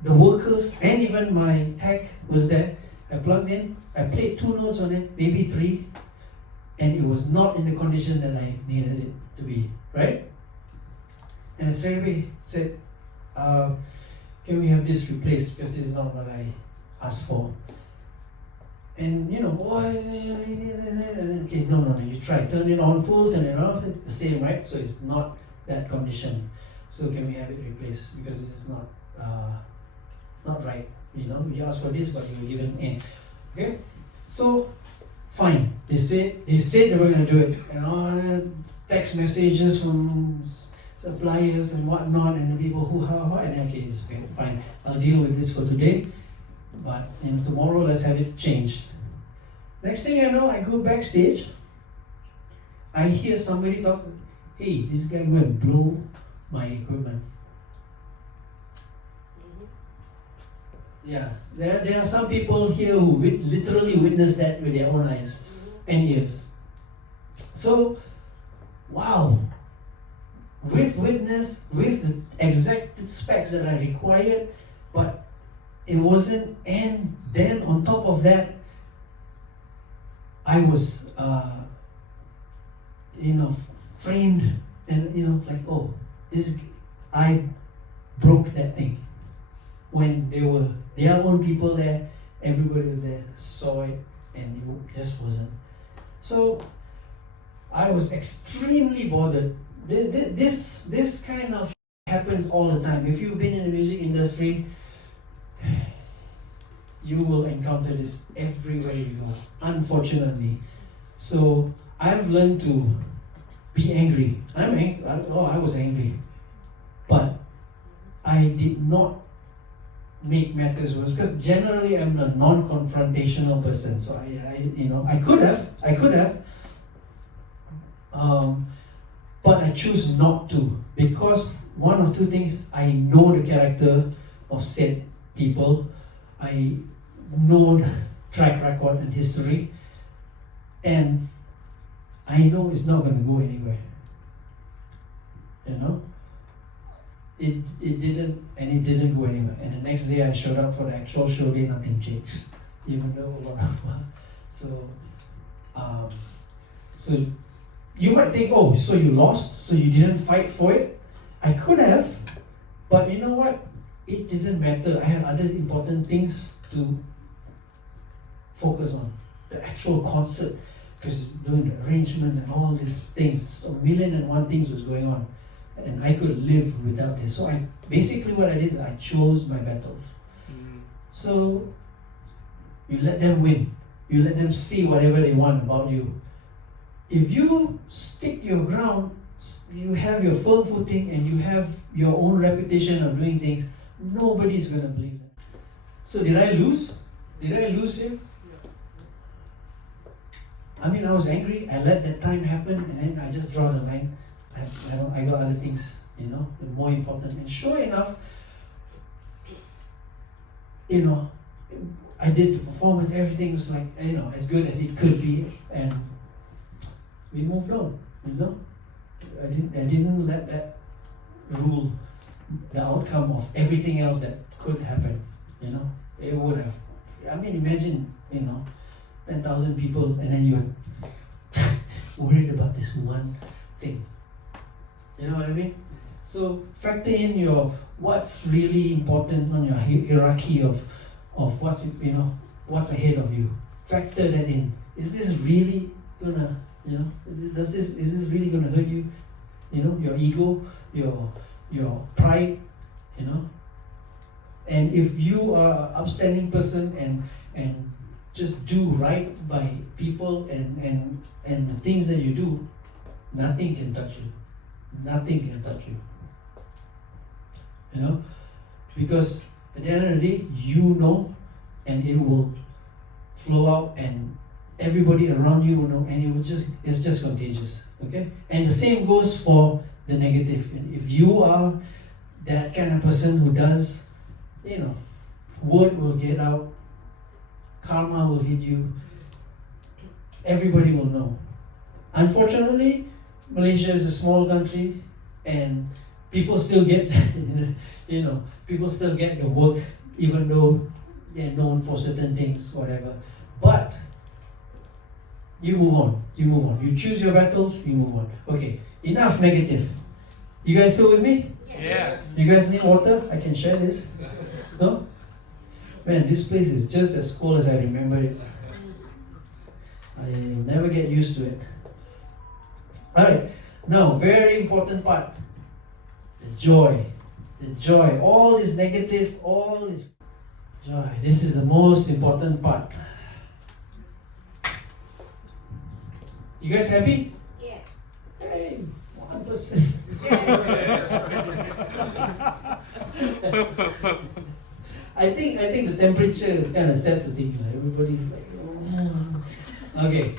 the workers and even my tech was there, I plugged in, I played 2 notes on it, maybe 3, and it was not in the condition that I needed it to be, right? And I straight away said, can we have this replaced because this is not what I asked for. And you know, okay, no, you try, turn it on full, turn it off, the same, right? So it's not that condition. So can we have it replaced because it's not right. You know, you asked for this, but you were given A. Okay, so fine. They said they were gonna do it, and all text messages from suppliers and whatnot, and the people who and okay, it's okay, fine. I'll deal with this for today. But tomorrow, let's have it changed. Next thing I know, I go backstage. I hear somebody talk. Hey, this guy go and blow my equipment. Yeah, there are some people here who literally witnessed that with their own eyes and ears. So, wow. With witness, with the exact specs that I required, but it wasn't, and then on top of that, I was, framed, and like, oh, I broke that thing. When there were their own people there, everybody was there, saw it, and it just wasn't. So I was extremely bothered. This kind of happens all the time. If you've been in the music industry, you will encounter this everywhere you go, unfortunately. So I've learned to be angry. I was angry. But I did not make matters worse because generally I'm a non-confrontational person. So I could have, but I choose not to because one of 2 things: I know the character of said people, I know the track record and history, and I know it's not going to go anywhere. You know, it didn't go anywhere. And the next day I showed up for the actual show day, nothing changed, even though so you might think, oh, so you lost, so you didn't fight for it. I could have, but you know what? It didn't matter. I had other important things to focus on. The actual concert, because doing the arrangements and all these things, so 1,000,001 things was going on, and I could live without this. So basically what I did is I chose my battles. So you let them win. You let them see whatever they want about you. If you stick your ground, you have your firm footing and you have your own reputation of doing things, nobody's going to believe that. So did I lose? Did I lose here? I mean, I was angry. I let that time happen, and then I just draw the line. I got other things, more important. And sure enough, I did the performance. Everything was like, as good as it could be, and we moved on. I didn't let that rule the outcome of everything else that could happen. It would have. I mean, imagine 10,000 people, and then you're worried about this one thing. You know what I mean? So factor in what's really important on your hierarchy of what's ahead of you. Factor that in. Is this really gonna is this really gonna hurt you? you know, your ego, your pride, you know. And if you are an upstanding person and just do right by people and the things that you do, nothing can touch you. Nothing can touch you. You know? Because at the end of the day, you know, and it will flow out, and everybody around you will know, and it's just contagious. Okay? And the same goes for the negative. And if you are that kind of person who does, you know, word will get out, karma will hit you, everybody will know. Unfortunately, Malaysia is a small country, and people still get, you know, people still get the work, even though they're known for certain things, whatever. But you move on, You choose your battles, you move on. Okay, enough negative. You guys still with me? Yes. You guys need water? I can share this. No? Man, this place is just as cold as I remember it. I'll never get used to it. Alright, now very important part. The joy. The joy. All is negative, all is joy. This is the most important part. You guys happy? Yeah. Hey, 1%. I think the temperature kind of sets the thing. Everybody's like, oh. Okay.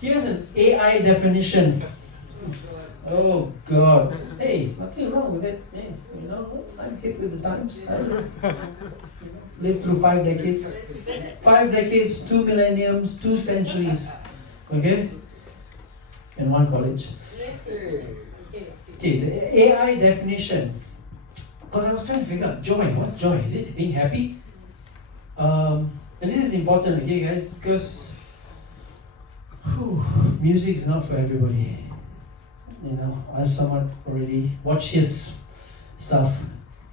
Here's an AI definition. Oh God. Hey, nothing wrong with it. Hey, you know, I'm hip with the times. I lived through 5 decades. 5 decades, 2 millenniums, 2 centuries. Okay? And 1 college. Okay, the AI definition. Because I was trying to figure out joy. What's joy? Is it being happy? And this is important, okay, guys, because music is not for everybody. You know, as someone already watched his stuff,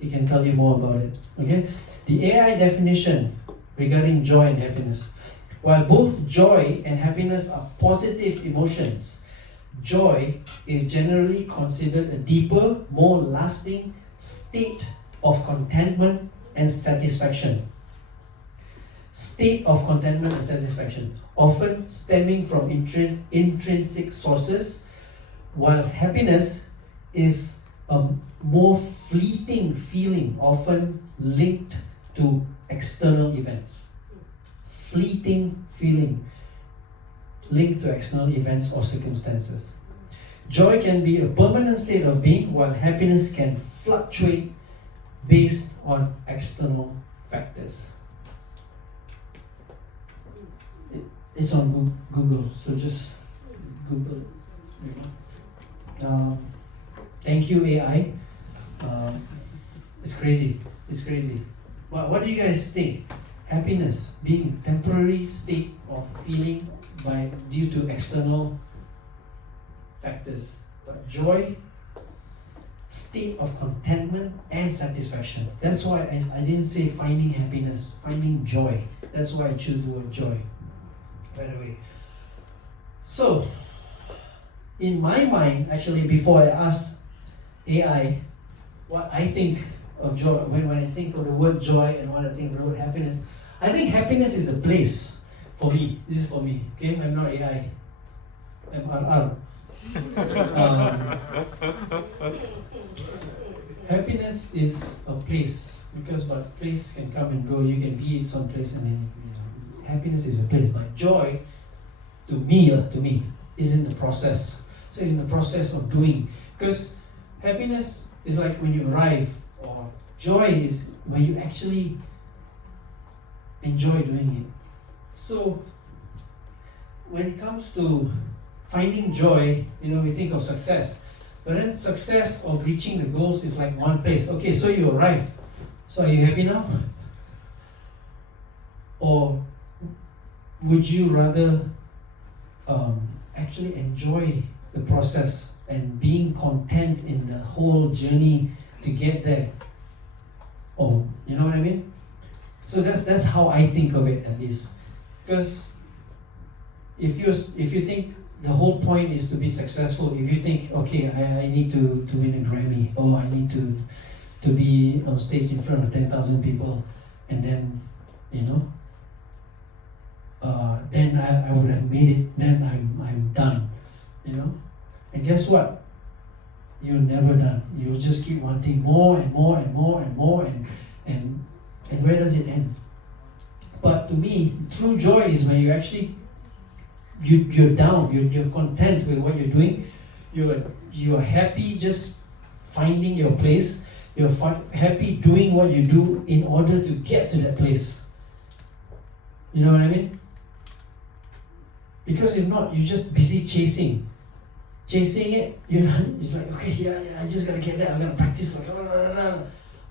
he can tell you more about it. Okay? The AI definition regarding joy and happiness. While both joy and happiness are positive emotions, joy is generally considered a deeper, more lasting state of contentment and satisfaction. State of contentment and satisfaction, often stemming from intrinsic sources, while happiness is a more fleeting feeling, often linked to external events. Fleeting feeling linked to external events or circumstances. Joy can be a permanent state of being, while happiness can fluctuate based on external factors. It's on Google, so just Google it. Thank you, AI. It's crazy. But what do you guys think? Happiness being a temporary state of feeling due to external factors, but joy, state of contentment and satisfaction. That's why I didn't say finding happiness, finding joy. That's why I choose the word joy, by the way. So, in my mind, actually, before I ask AI what I think of joy, when I think of the word joy and what I think of the word happiness, I think happiness is a place for me. This is for me, okay? I'm not AI. I'm RR. Happiness is a place, but place can come and go. You can be in some place and then, happiness is a place. But joy, to me, is in the process. So in the process of doing. Because happiness is like when you arrive, or joy is when you actually enjoy doing it. So when it comes to finding joy, we think of success. But then success of reaching the goals is like one place. Okay, so you arrive. So are you happy now? Or would you rather actually enjoy the process and being content in the whole journey to get there? Oh, you know what I mean? So that's how I think of it, at least. Because if you think the whole point is to be successful. If you think, okay, I need to win a Grammy, or I need to be on stage in front of 10,000 people, and then, then I would have made it, then I'm done, And guess what? You're never done. You'll just keep wanting more and more and more and more, and where does it end? But to me, true joy is when you actually you're down, you're content with what you're doing, you're happy just finding your place, you're happy doing what you do in order to get to that place. You know what I mean? Because if not, you're just busy chasing it, it's like, okay, yeah, I just gotta get that, I'm gonna practice,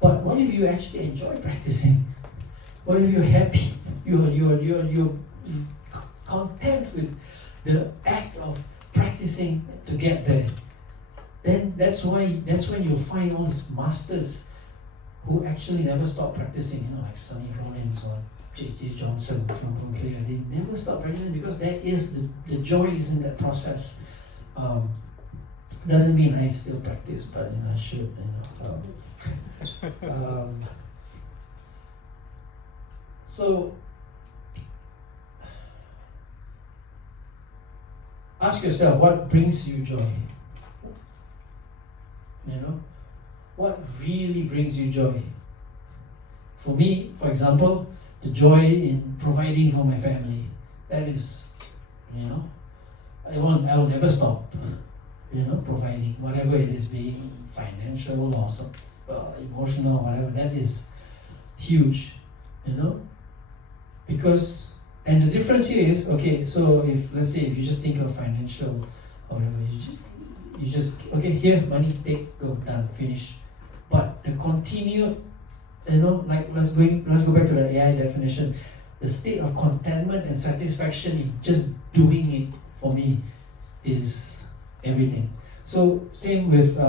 but what if you actually enjoy practicing? What if you're happy? You're content with the act of practicing to get there. Then that's when you'll find all these masters who actually never stop practicing, like Sonny Rollins or J.J. Johnson from Player. They never stop practicing because that is the joy is in that process. Doesn't mean I still practice, but I should. So ask yourself, what brings you joy? What really brings you joy? For me, for example, the joy in providing for my family. That is, I will never stop, providing, whatever it is, being financial or emotional, whatever. That is huge, because, and the difference here is, okay, so if you just think of financial or whatever, you just okay, here, money, take, go, done, finish. But the continued, let's go back to the AI definition. The state of contentment and satisfaction in just doing it, for me, is everything. So same with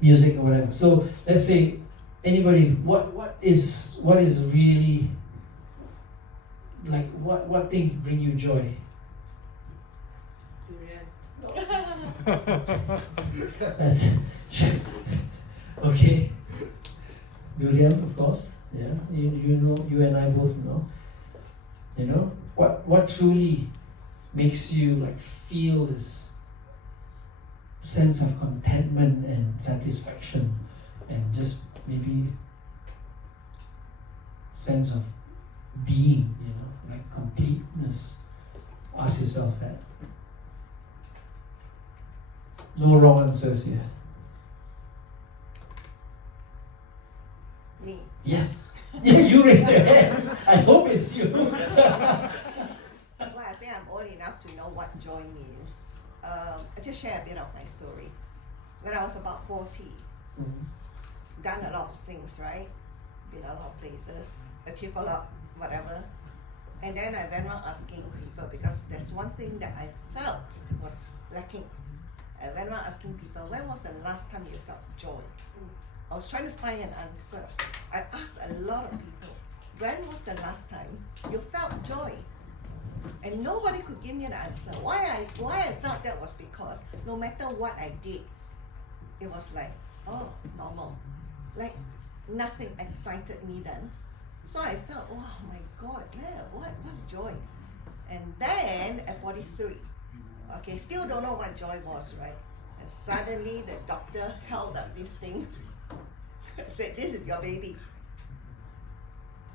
music or whatever. So let's say anybody, what is really, like, what things bring you joy? That's okay. Durian, of course. Yeah, you and I both know. What truly makes you like feel this sense of contentment and satisfaction, and just maybe sense of being, like completeness. Ask yourself that. No wrong answers here. Me. Yes. You raised your hand. I hope it's you. Well, I think I'm old enough to know what joy means. I'll just share a bit of my story. When I was about 40, done a lot of things, right? Been a lot of places, achieved a lot, whatever. And then I went around asking people, because there's one thing that I felt was lacking. I went around asking people, when was the last time you felt joy? I was trying to find an answer. I asked a lot of people, when was the last time you felt joy? And nobody could give me an answer. Why I felt that was because no matter what I did, it was like, oh, normal. Like nothing excited me then. So I felt, oh my God, what's joy? And then at 43, okay, still don't know what joy was, right? And suddenly the doctor held up this thing, said, this is your baby.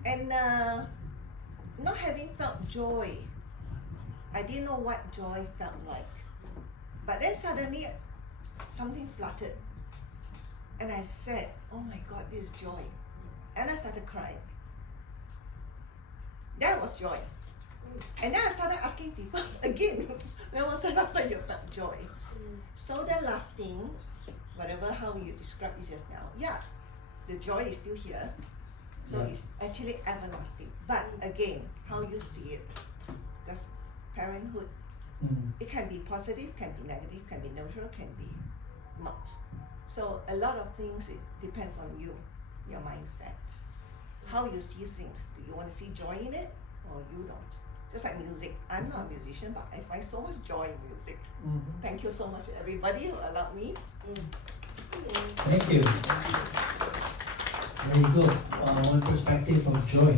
And not having felt joy, I didn't know what joy felt like. But then suddenly something fluttered. And I said, oh my God, this is joy. And I started crying. That was joy. And then I started asking people again, when was the last time you felt joy? So the last thing, whatever how you describe it just now, yeah, the joy is still here. So it's actually everlasting. But again, how you see it. Because parenthood, it can be positive, can be negative, can be neutral, can be not. So a lot of things, it depends on you, your mindset. How you see things. Do you want to see joy in it or you don't? Just like music. I'm not a musician, but I find so much joy in music. Mhm. Thank you so much to everybody who allowed me. Thank you. Very good. One perspective of joy.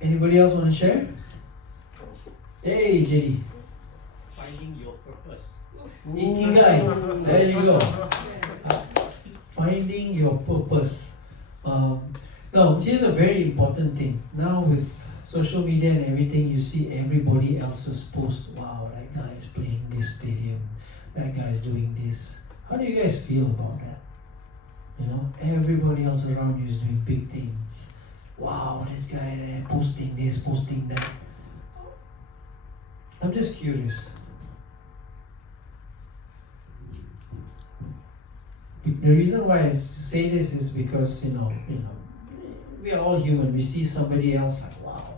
Anybody else want to share? Hey, JD. Finding your purpose. Ikigai. There you go. Finding your purpose. Now, here's a very important thing. Now, with social media and everything, you see everybody else's post. Wow, that guy is playing this stadium. That guy is doing this. How do you guys feel about that? You know, everybody else around you is doing big things. Wow, this guy there posting this, posting that. I'm just curious. The reason why I say this is because you know, we are all human. We see somebody else like, wow,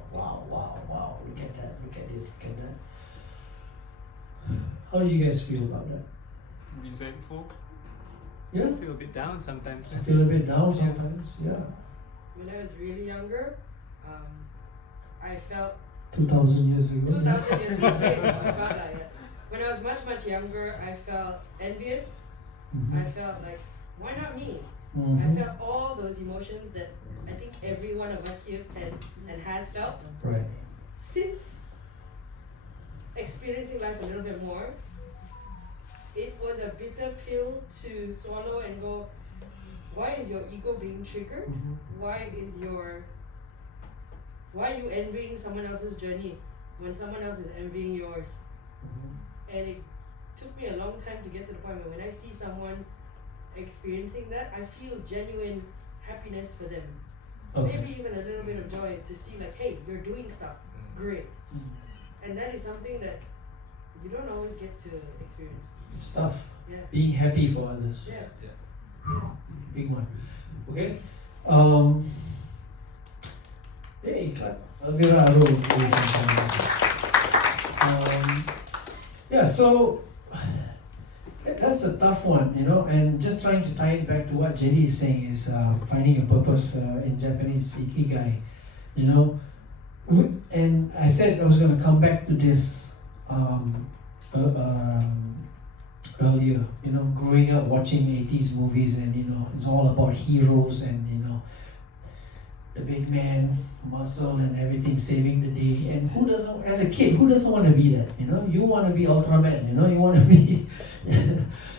look at that, look at this, look at that. How do you guys feel about that? Resentful. Yeah, I feel a bit down sometimes. I feel a bit down sometimes. Yeah, When I was really younger, I felt 2,000 years ago. 2,000 years ago. When I was much younger, I felt envious. Mhm. I felt like, why not me? Mhm. I felt all those emotions that I think every one of us here can and has felt. Right. Since experiencing life a little bit more, it was a bitter pill to swallow and go, why is your ego being triggered? Mhm. Why are you envying someone else's journey when someone else is envying yours? Mhm. And it took me a long time to get to the point where when I see someone experiencing that, I feel genuine happiness for them. Okay. Maybe even a little bit of joy to see like, hey, you're doing stuff. Great. Mhm. And that is something that you don't always get to experience. It's tough. Yeah. Being happy for others. Yeah. Big one. Okay. Hey, clap. Elvira Aro, ladies and gentlemen. Yeah, so that's a tough one, you know, and just trying to tie it back to what Jenny is saying is finding a purpose in Japanese, ikigai, you know. And I said I was going to come back to this earlier, you know, growing up watching 80s movies and, you know, it's all about heroes and, you know, the big man, muscle and everything, saving the day. And who doesn't, as a kid, who doesn't want to be that? You know, you want to be Ultraman. You know, you want to be,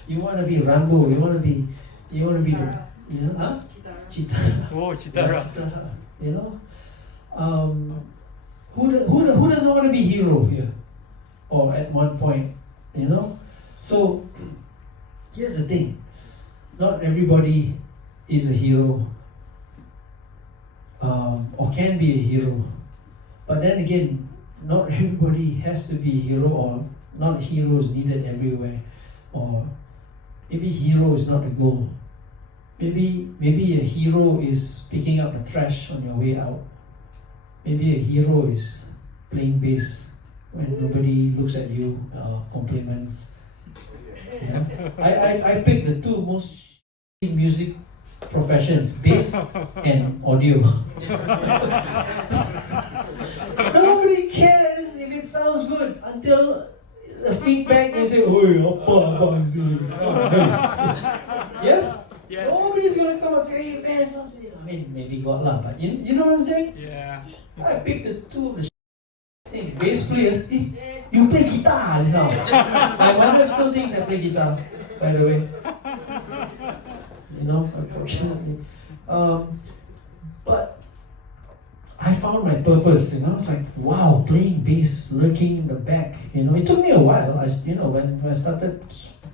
you want to be Rambo. You want to be the, you know, huh? Chitara. Chitara. Oh, Yeah, Chitara. Chitara. You know, who doesn't want to be hero here, or at one point, you know? So here's the thing: not everybody is a hero. Or can be a hero, but then again, not everybody has to be a hero, or not heroes needed everywhere, or maybe hero is not the goal. Maybe a hero is picking up the trash on your way out. Maybe a hero is playing bass when nobody looks at you, compliments. Yeah. I picked the two most music professions, bass and audio. Nobody cares if it sounds good until the feedback they say, "Oi, apa." Yes? Yes. Nobody's gonna come up, "Hey man, sounds good." I mean, maybe God lah, but you know what I'm saying? Yeah. I picked the two of the thing. Bass players, you play guitar just now. My mother still thinks I play guitar, by the way. You know, unfortunately. But I found my purpose, you know. It's like, wow, playing bass, lurking in the back. You know, it took me a while. When I started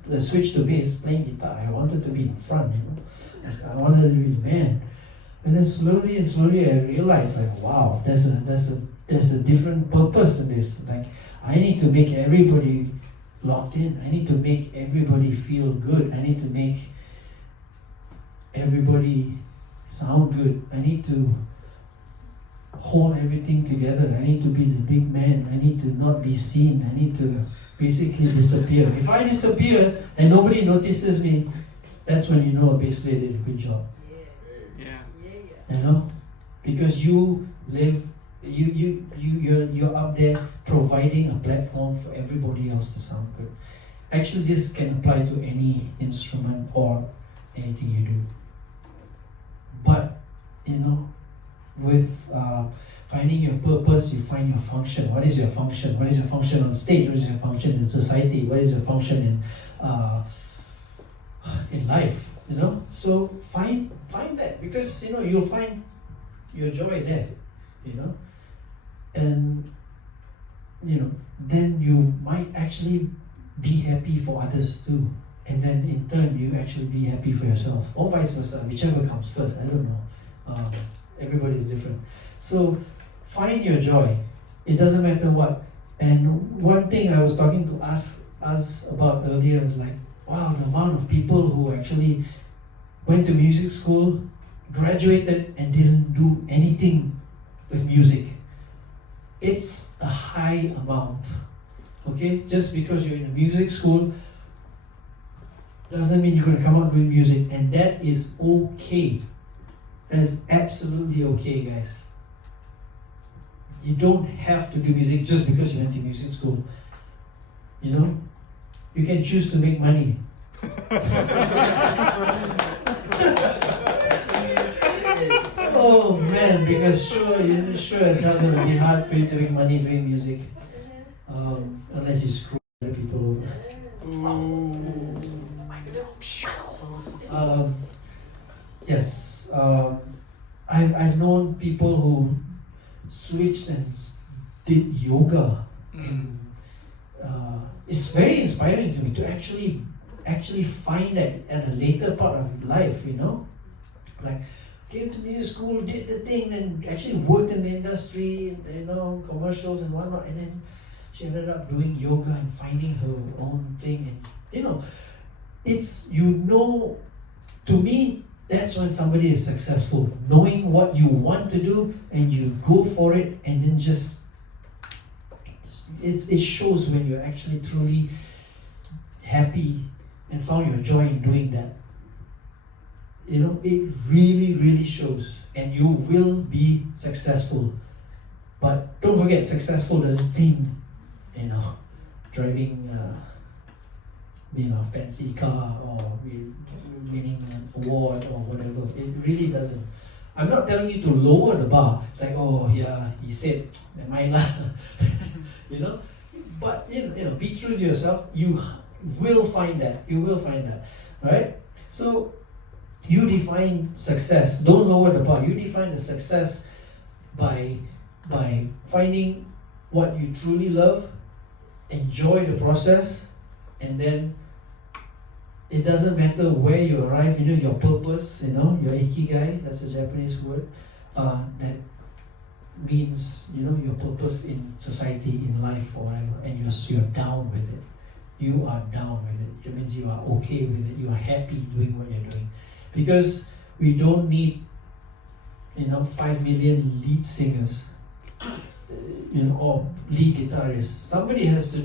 the switch to bass, playing guitar, I wanted to be in front, you know. I wanted to be the man. And then slowly I realized, like, wow, there's a different purpose in this. Like, I need to make everybody locked in. I need to make everybody feel good. I need to make everybody sound good. I need to hold everything together. I need to be the big man. I need to not be seen. I need to basically disappear. If I disappear and nobody notices me, that's when you know a bass player did a good job. Yeah. You know? Because you live You're up there providing a platform for everybody else to sound good. Actually, this can apply to any instrument or anything you do. But with finding your purpose, you find your function. What is your function? What is your function on stage? What is your function in society? What is your function in life? So find that, because you'll find your joy there. And then you might actually be happy for others too, and then in turn you actually be happy for yourself, or vice versa, whichever comes first. I don't know. Everybody's different. So find your joy. It doesn't matter what. And one thing I was talking to us about earlier is like, wow, the amount of people who actually went to music school, graduated, and didn't do anything with music. It's a high amount. Okay? Just because you're in a music school doesn't mean you're going to come out doing music, and that is okay. That is absolutely okay, guys. You don't have to do music just because you went to music school. You can choose to make money. Oh man, because sure it's not going to be hard for you to make money doing music, unless you screw other people over. Yes, I've known people who switched and did yoga. And, it's very inspiring to me to actually find that at a later part of life. Like, came to music school, did the thing, and actually worked in the industry, commercials and whatnot, and then she ended up doing yoga and finding her own thing. And it's to me, that's when somebody is successful, knowing what you want to do and you go for it, and then just it shows when you're actually truly happy and found your joy in doing that. It really, really shows, and you will be successful. But don't forget, successful doesn't mean, driving a fancy car or winning an award or whatever. It really doesn't. I'm not telling you to lower the bar. It's like, oh yeah, he said, never mind lah. But be true to yourself. You will find that. You will find that. Alright? So you define success. Don't lower the bar. You define the success by finding what you truly love, enjoy the process, and then it doesn't matter where you arrive, your purpose, your ikigai, that's a Japanese word, that means, your purpose in society, in life, or whatever, and you're down with it. You are down with it. It means you are okay with it. You are happy doing what you're doing. Because we don't need, 5 million lead singers, or lead guitarists. Somebody has to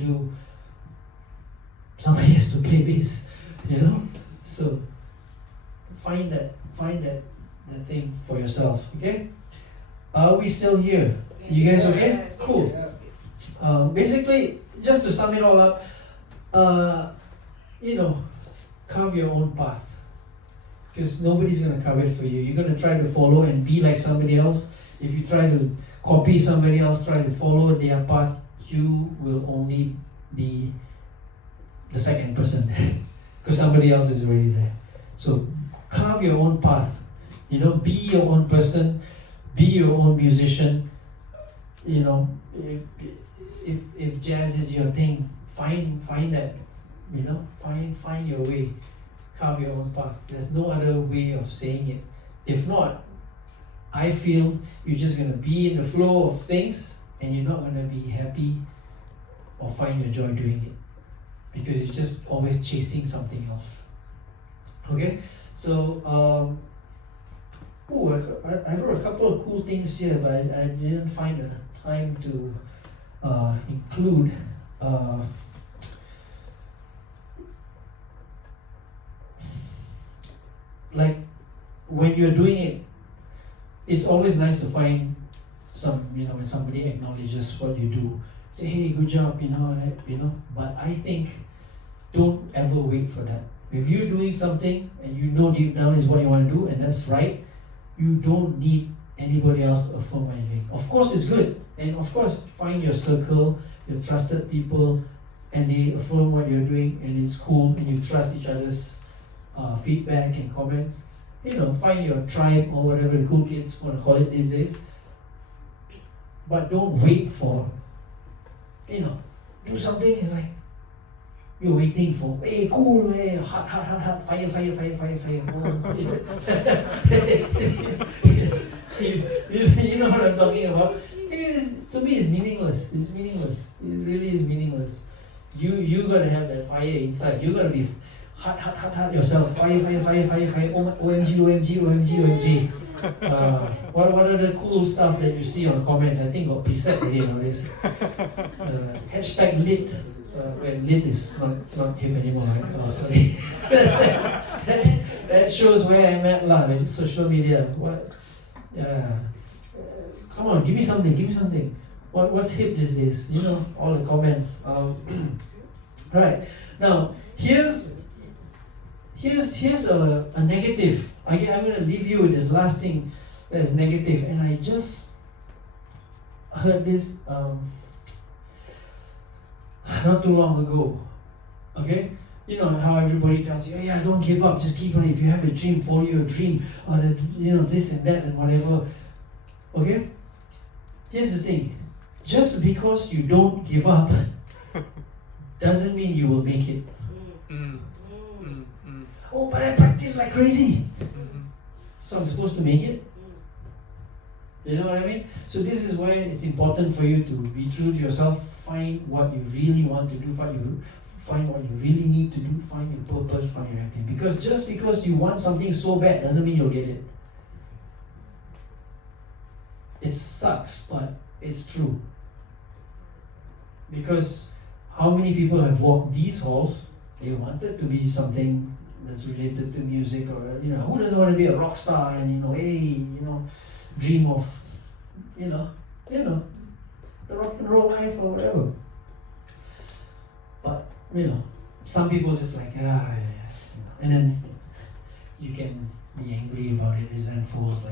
play bass, So find that thing for yourself, okay? Are we still here? You guys okay? Yes. Cool. Basically, just to sum it all up, carve your own path. Because nobody's going to carve it for you. You're going to try to follow and be like somebody else. If you try to copy somebody else, try to follow their path, you will only be the second person because somebody else is already there. So carve your own path. Be your own person. Be your own musician. If jazz is your thing, find that. Find your way. Carve your own path. There's no other way of saying it. If not, I feel you're just going to be in the flow of things and you're not going to be happy or find your joy doing it because you're just always chasing something else. Okay? So, I wrote a couple of cool things here, but I didn't find the time to include. Like when you're doing it, it's always nice to find when somebody acknowledges what you do, say, hey, good job, But I think don't ever wait for that. If you're doing something and you know deep down is what you want to do and that's right, you don't need anybody else to affirm what you're doing. Of course, it's good, and of course, find your circle, your trusted people, and they affirm what you're doing, and it's cool, and you trust each other's feedback and comments. Find your tribe or whatever the cool kids want to call it these days. But don't wait for, do something and you're waiting for, hey, cool, hey, hot, fire. You know what I'm talking about? To me, it's meaningless. It's meaningless. It really is meaningless. You gotta have that fire inside. You gotta be hot yourself. Fire. OMG. What are the cool stuff that you see on comments? I think got preset already nowadays. Hashtag lit. When lit is not hip anymore, right? Oh, sorry. that shows where I'm at with social media. What? Come on, give me something. What's hip these days? All the comments. Right. Now, here's a negative. I'm going to leave you with this last thing that is negative. And I just heard this not too long ago. Okay? You know how everybody tells you, yeah, don't give up, just keep on. If you have a dream, follow your dream, or this and that and whatever. Okay? Here's the thing. Just because you don't give up doesn't mean you will make it. Oh, but I practice like crazy. So I'm supposed to make it? You know what I mean? So this is why it's important for you to be true to yourself. Find what you really want to do. Find what you really need to do. Find your purpose. Find your everything. Because just because you want something so bad doesn't mean you'll get it. It sucks, but it's true. Because how many people have walked these halls? They wanted to be something that's related to music, or who doesn't want to be a rock star and dream of the rock and roll life or whatever. But some people just and then you can be angry about it, resentful. It's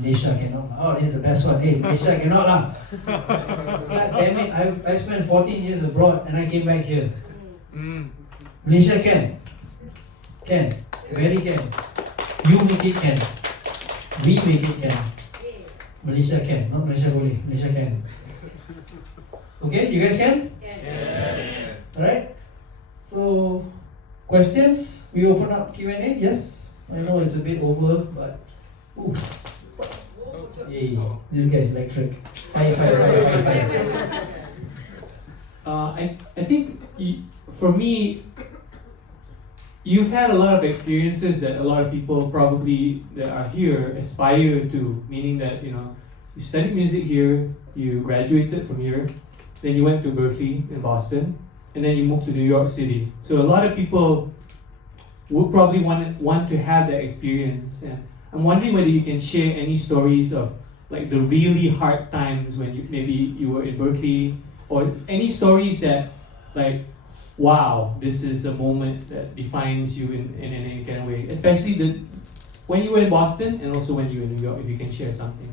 Malaysia cannot. Oh, this is the best one. Hey, Malaysia cannot lah. God damn it! I spent 14 years abroad and I came back here. Malaysia can, very can. You make it can. We make it can. Malaysia can, not Malaysia boleh. Malaysia can. Okay, you guys can? Yes. Alright. So, questions? We open up Q&A. Yes. I know it's a bit over, but hey, this guy's electric. Fire. I think for me, you've had a lot of experiences that a lot of people probably that are here aspire to, meaning that you studied music here, you graduated from here, then you went to Berklee in Boston, and then you moved to New York City. So a lot of people would probably want to have that experience, and I'm wondering whether you can share any stories of the really hard times when you were in Berklee, or any stories that wow, this is a moment that defines you in any kind of way, especially when you were in Boston and also when you were in New York, if you can share something.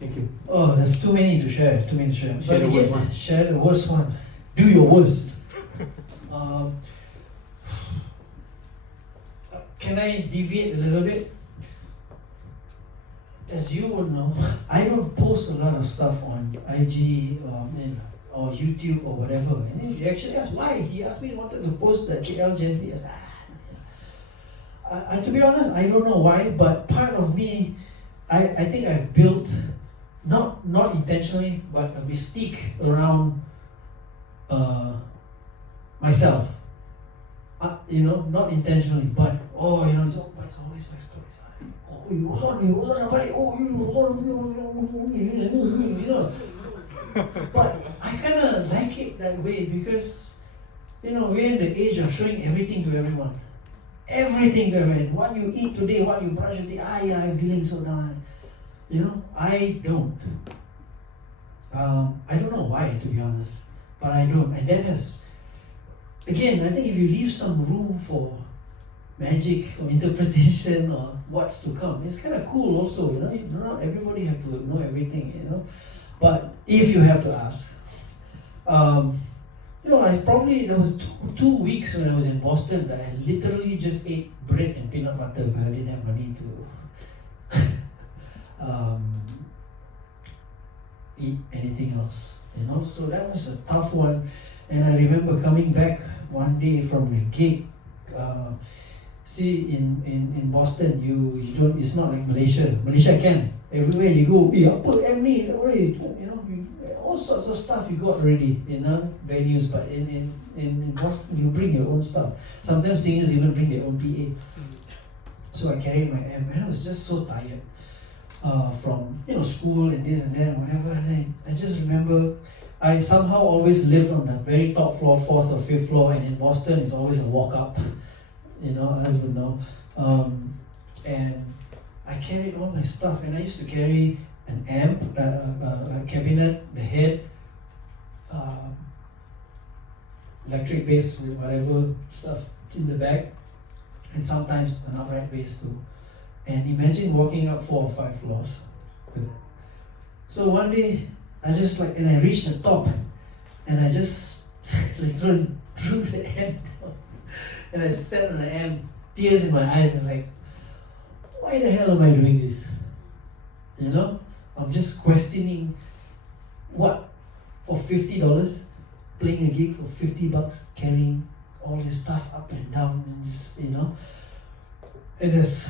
Thank you. Oh, there's too many to share. Share the worst one. Share the worst one. Do your worst. Can I deviate a little bit? As you would know, I don't post a lot of stuff on IG or YouTube or whatever. And then he actually asked why. He asked me wanted to post the KL Jazzy. I said, to be honest, I don't know why, but part of me, I think I've built, not intentionally, but a mystique around myself. Not intentionally, but it's always like stories. But I kind of like it that way because, we're in the age of showing everything to everyone. Everything to everyone. What you eat today, what you brush your teeth, I'm feeling so down. You know, I don't. I don't know why, to be honest, but I don't. And that has, again, I think if you leave some room for magic or interpretation or what's to come, it's kind of cool also, you know. Not everybody have to know everything, you know. But if you have to ask, you know, there was two weeks when I was in Boston that I literally just ate bread and peanut butter because I didn't have money to eat anything else, you know. So that was a tough one. And I remember coming back one day from the gig. See, in Boston, you don't. It's not like Malaysia. Malaysia can everywhere you go. Apa ni? You know, all sorts of stuff you got already in venues. But in Boston, you bring your own stuff. Sometimes singers even bring their own PA. So I carried my amp, and I was just so tired from school and this and that and whatever. And I just remember I somehow always lived on the very top floor, 4th or 5th floor, and in Boston it's always a walk up. As we know. And I carried all my stuff, and I used to carry an amp, a cabinet, the head, electric bass with whatever stuff in the back, and sometimes an upright bass too. And imagine walking up 4 or 5 floors with it. So one day, I reached the top, and I just literally threw the amp down. And I sat on the amp, tears in my eyes. I was like, why the hell am I doing this? I'm just questioning what, for $50, playing a gig for $50, carrying all this stuff up and down, and just, And there's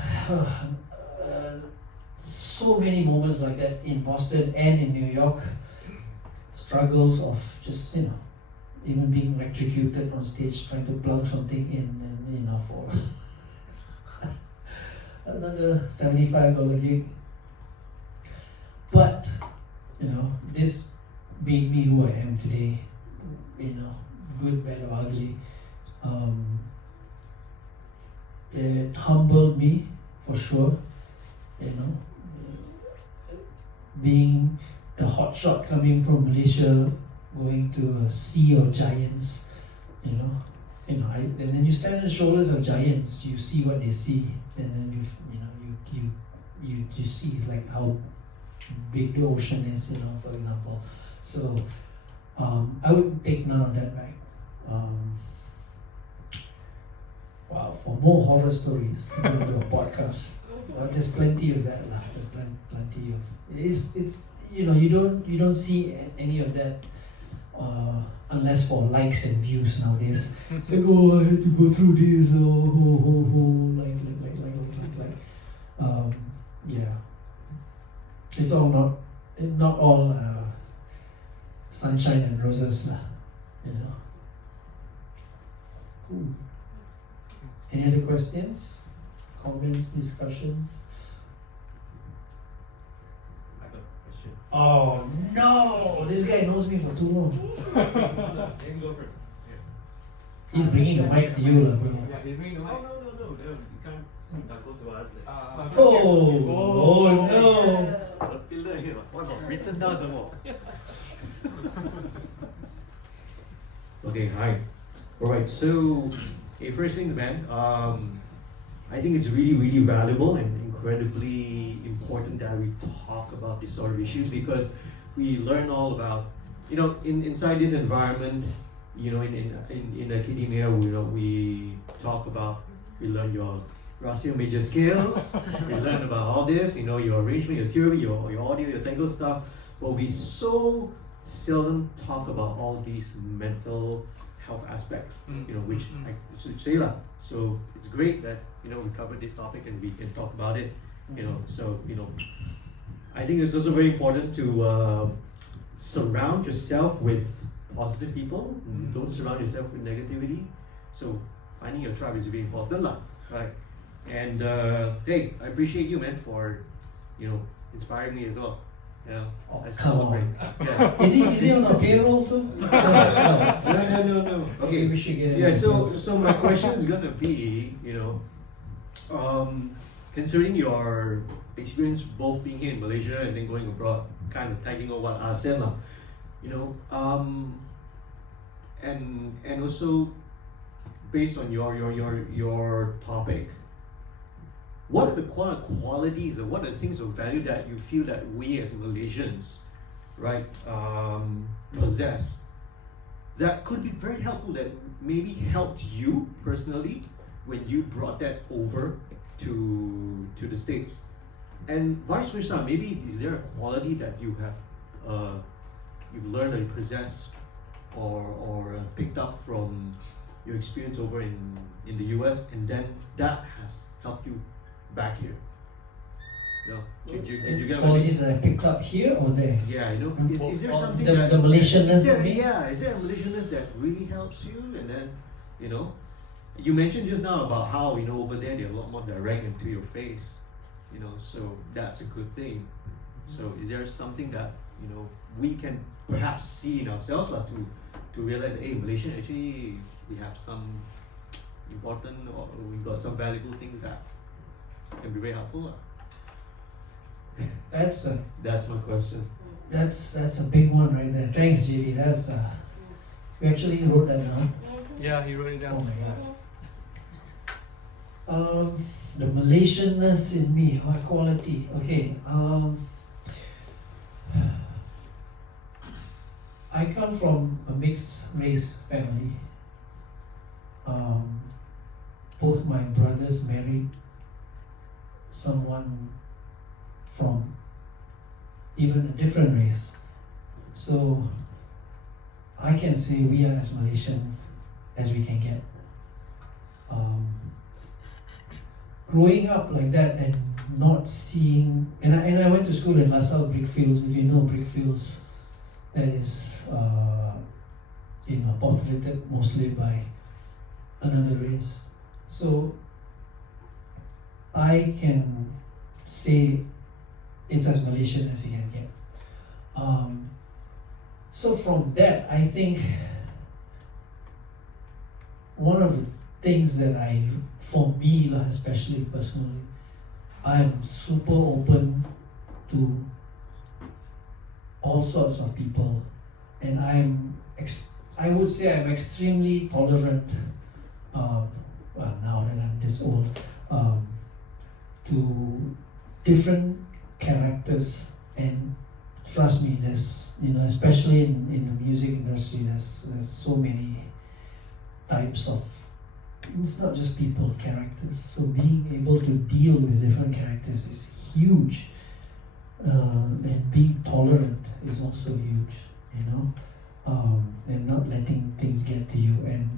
so many moments like that in Boston and in New York. Struggles of just, even being electrocuted on stage, trying to plug something in, and for another $75 gig. But this made me who I am today. Good, bad, or ugly. It humbled me for sure. Being the hotshot coming from Malaysia, going to a sea of giants, and then you stand on the shoulders of giants. You see what they see, and then you see like how big the ocean is, for example. So I would take none of that back. Wow, for more horror stories, we'll do a podcast. There's plenty of that, lah. There's plenty of it's you don't see any of that. Unless for likes and views nowadays. It's like, I had to go through this, like. Yeah. It's all not all sunshine and roses, Cool. Any other questions, comments, discussions? Oh no! This guy knows me for too long. Then go first. He's bringing the mic to you, bro. Yeah, he's bringing the mic. No. You can't go to us. Oh no! The pillar here. What about written down some more? Okay, hi. Alright, so first thing, man, I think it's really, really valuable and incredibly important that we talk about these sort of issues, because we learn all about, inside this environment, in academia, we talk about, we learn your ratio major scales, we learn about all this, your arrangement, your theory, your audio, your technical stuff, but we so seldom talk about all these mental health aspects, which I should say lah. So it's great that we covered this topic and we can talk about it. So I think it's also very important to surround yourself with positive people. Don't surround yourself with negativity. So finding your tribe is very important lah, right? And hey, I appreciate you, man, for inspiring me as well. Oh, I come celebrate. on. Yeah. Is he on the payroll too? No. Okay. We should get him. Yeah. So my question is gonna be, considering your experience both being here in Malaysia and then going abroad, kind of tagging on what I said, you know, and also based on your topic, what are the qualities or what are the things of value that you feel that we as Malaysians, right, possess that could be very helpful, that maybe helped you personally when you brought that over to the States, and vice versa? Maybe is there a quality that you have you've learned or you possess or picked up from your experience over in the US, and then that has helped you back here? No, did you get what I mean? Qualities that I picked up here or there? Yeah, you know, is there something the that Malaysianness is there, of me? yeah, is there a Malaysianness that really helps you? And then, you know, you mentioned just now about how, you know, over there they're a lot more direct into your face, you know, so that's a good thing. So is there something that, you know, we can perhaps see in ourselves to realize, hey, Malaysian, actually we have some important, or we got some valuable things that can be very helpful? That's my question. That's a big one right there. Thanks, JD. That's you actually wrote that down. Yeah, he wrote it Oh down. my god. The Malaysianness in me, what quality? Okay. I come from a mixed race family. Both my brothers married someone from even a different race. So I can say we are as Malaysian as we can get. Growing up like that and not seeing, and I went to school in LaSalle Brickfields. If you know Brickfields, that is populated mostly by another race. So I can say it's as Malaysian as you can get. So from that, I think one of the things that for me, especially personally, I'm super open to all sorts of people, and I would say I'm extremely tolerant. Well, now that I'm this old, to different characters, and trust me, there's, especially in the music industry, there's so many types of, it's not just people, characters. So being able to deal with different characters is huge, and being tolerant is also huge, and not letting things get to you. And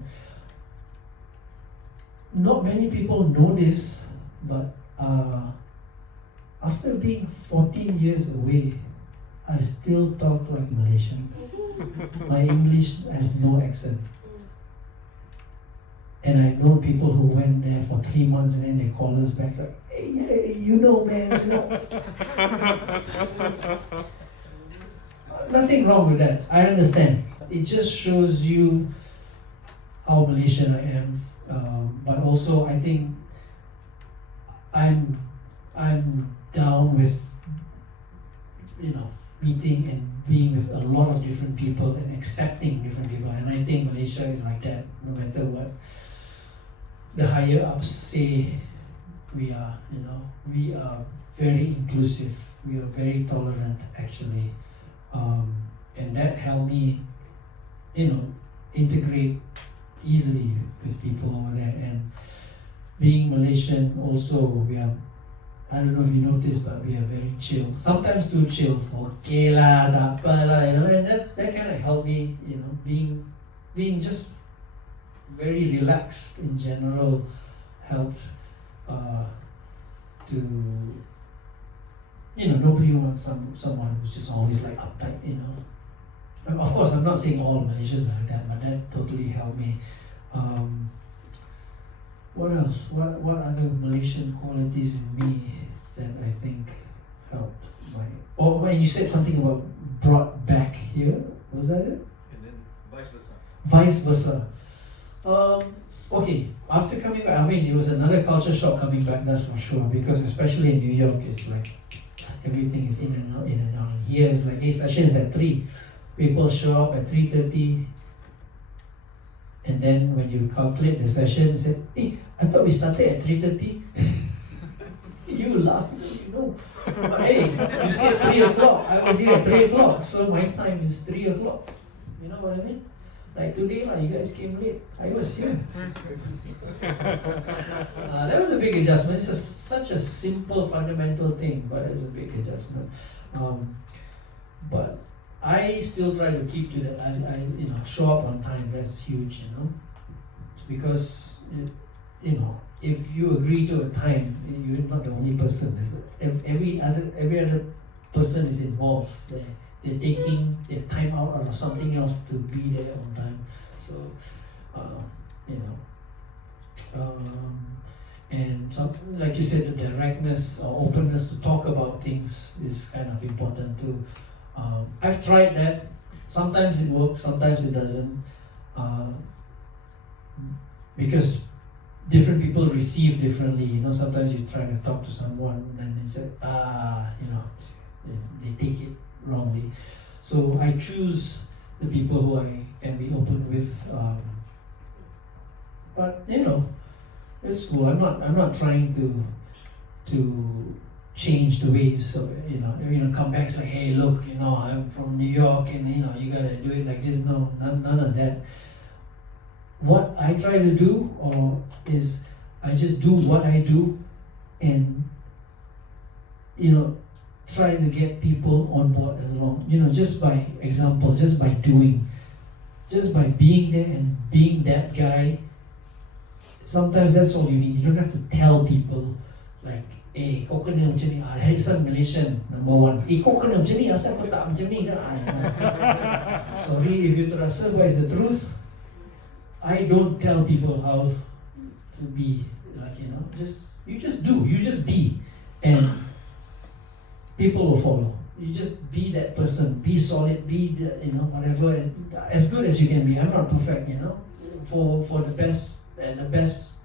not many people know this, but after being 14 years away, I still talk like Malaysian. My English has no accent. And I know people who went there for 3 months and then they call us back like, hey, man, Nothing wrong with that. I understand. It just shows you how Malaysian I am. But also, I think I'm down with, meeting and being with a lot of different people and accepting different people. And I think Malaysia is like that, no matter what the higher ups say we are, we are very inclusive, we are very tolerant actually. And that helped me, integrate easily with people over there. And being Malaysian also, we are, I don't know if you noticed, but we are very chill. Sometimes too chill. Okay lah, tak apa lah, and that kind of helped me, being just very relaxed in general helped to, nobody wants someone who's just always like uptight, Of course, I'm not saying all Malaysians are like that, but that totally helped me. What else? What other Malaysian qualities in me that I think helped when you said something about brought back here, was that it? And then vice versa. Vice versa. okay, after coming back, I mean, it was another culture shock coming back, that's for sure, because especially in New York, it's like everything is in and out, in and out. Here it's like, hey, session is at 3. People show up at 3:30, and then when you calculate the session, you say, hey, I thought we started at 3:30. You laugh, you know. But hey, you see at 3 o'clock, I was here at 3 o'clock, so my time is 3 o'clock. You know what I mean? Like today, you guys came late. I was here. That was a big adjustment. It's such a simple, fundamental thing, but it's a big adjustment. But I still try to keep to the, I show up on time. That's huge, because if you agree to a time, you're not the only person. Every other person is involved. They're taking their time out of something else to be there on time. So, and something like you said, the directness or openness to talk about things is kind of important too. I've tried that. Sometimes it works, sometimes it doesn't, because different people receive differently. Sometimes you try to talk to someone and they say, they take it wrongly. So I choose the people who I can be open with. But it's cool. I'm not trying to change the ways. So come back and say, hey, look, I'm from New York, and you gotta do it like this. No, none of that. What I try to do is I just do what I do, and try to get people on board as long, just by example, just by doing, just by being there and being that guy. Sometimes that's all you need. You don't have to tell people like, hey, kau kena macam ni. Harrison Malaysian #1. Kau kena macam ni, asal kau tak macam ni kan? Sorry if you terasa, but it's the truth. I don't tell people how to be, you just do, you just be, and people will follow. You just be that person, be solid, be whatever, as good as you can be. I'm not perfect, for the best and the best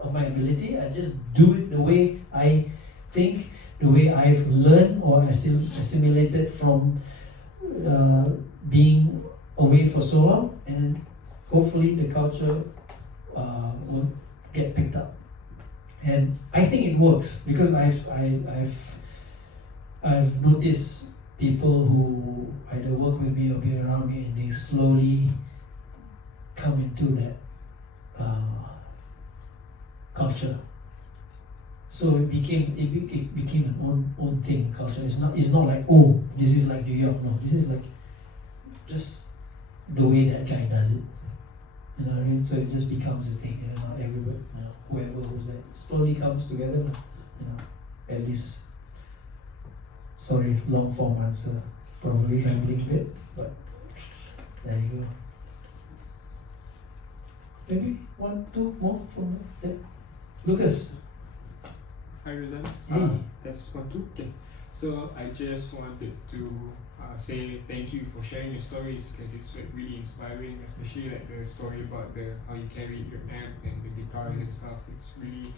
of my ability. I just do it the way I think, the way I've learned or assimilated from being away for so long, and hopefully the culture will get picked up. And I think it works because I've noticed people who either work with me or be around me, and they slowly come into that culture. So it became an own thing, culture. It's not like, oh, this is like New York. No, this is like just the way that guy does it. You know what I mean? So it just becomes a thing, everybody, whoever who's there slowly comes together, at least. Sorry, long form answer, probably rambling a bit, but there you go. Maybe 1, 2 more from there. Lucas. Hi, Rozhan. Hey. That's 1, 2. Okay. So I just wanted to say thank you for sharing your stories, because it's really inspiring, especially like the story about how you carry your amp and the guitar and stuff. It's really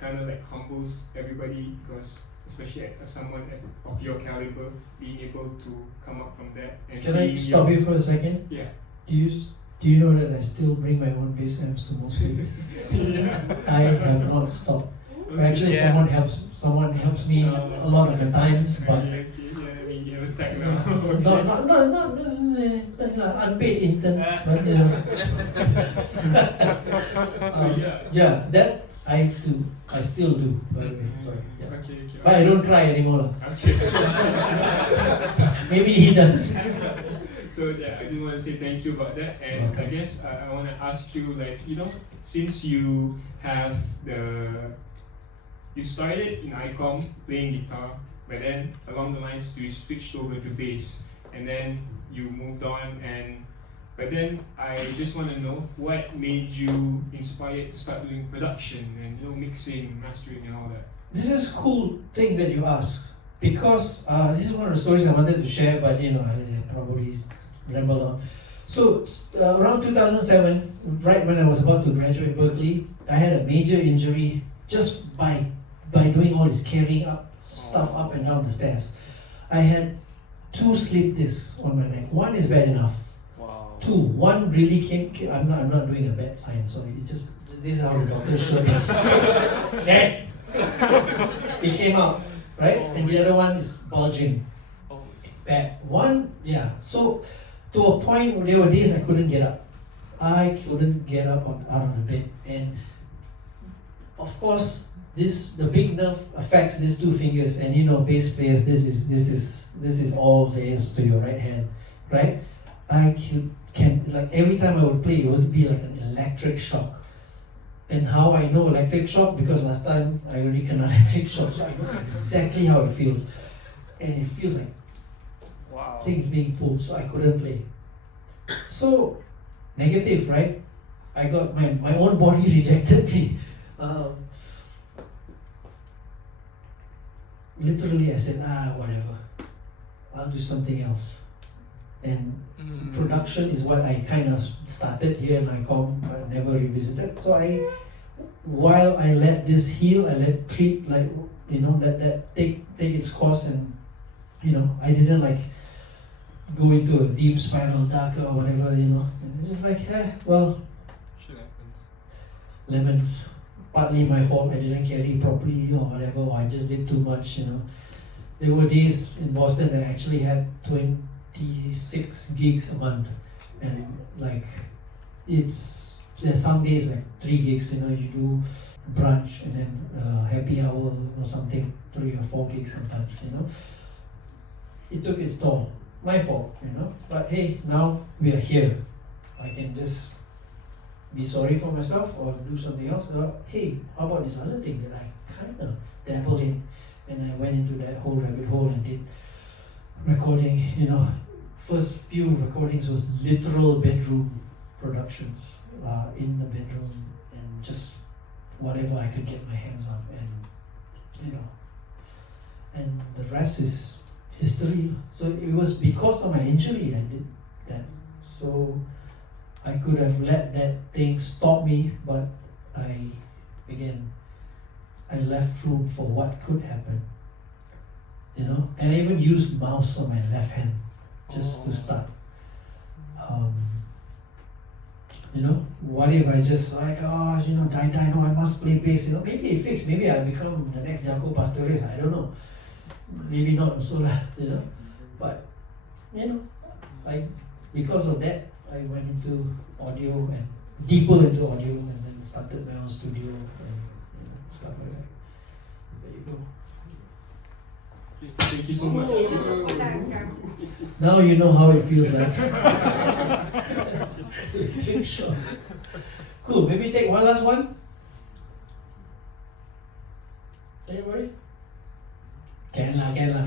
kind of like humbles everybody, because especially as someone of your caliber, being able to come up from that and can I stop you for a second? Yeah. Do you know that I still bring my own bass amps to most gigs? Yeah. I have not stopped. Actually, Yeah. someone helps me a lot of the times, but you have a tag now. no, unpaid intern. But, yeah, that I do. I still do, by the way. Sorry. Yeah. Okay. But I don't cry anymore. Okay. Maybe he does. So yeah, I do want to say thank you about that, and Okay. I guess I want to ask you, since you have you started in ICOM playing guitar, but then along the lines you switched over to bass, and then you moved on, but then I just want to know what made you inspired to start doing production and mixing, mastering, and all that. This is a cool thing that you ask, because this is one of the stories I wanted to share, but I probably rambled on. So around 2007, right when I was about to graduate Berklee, I had a major injury just by doing all this carrying up stuff up and down the stairs. I had 2 slip discs on my neck. 1 is bad enough. Wow. 2, 1 really came. I'm not doing a bad sign. Sorry, this is how the doctor showed me. Yeah. It came out, right? And the other one is bulging. Bad. 1, yeah. So to a point where there were days I couldn't get up. I couldn't get up out of the bed, and of course, the big nerve affects these 2 fingers. And you know, bass players, this is all there is to your right hand, right? I can like every time I would play, it would be like an electric shock. And how I know electric shock, because last time I already can electric shock, so I know exactly how it feels, and it feels like things being pulled, so I couldn't play. So negative, right? I got my own body rejected me. Literally, I said, whatever, I'll do something else. And production is what I kind of started here in ICOM, but never revisited. So while I let this heal, I let treat, like, you know, let that take its course, and you know, I didn't like go into a deep spiral, darker or whatever, you know. And just like, well, Shit happens. lemons. Partly my fault, I didn't carry properly or whatever, or I just did too much, you know. There were days in Boston that I actually had 26 gigs a month, and like there's some days like 3 gigs, you know, you do brunch and then happy hour or something, 3 or 4 gigs sometimes, you know. It took its toll. My fault, you know. But hey, now we are here. I can just be sorry for myself or do something else. Hey, how about this other thing that I kind of dabbled in, and I went into that whole rabbit hole and did recording. You know, first few recordings was literal bedroom productions, in the bedroom, and just whatever I could get my hands on, and you know, and the rest is history. So it was because of my injury I did that. So I could have let that thing stop me, but I left room for what could happen. You know, and I even used mouse on my left hand just to start. You know, what if I just like, you know, die, no, I must play bass. You know, maybe it fixed. Maybe I'll become the next Jaco Pastorius. I don't know. Maybe not also, you know. But you know, because of that, I went into audio and deeper into audio, and then started my own studio and you know, stuff like that. There you go. Thank you so much. Now you know how it feels like. Cool. Maybe take one last one. Anybody? Can lah. Yeah.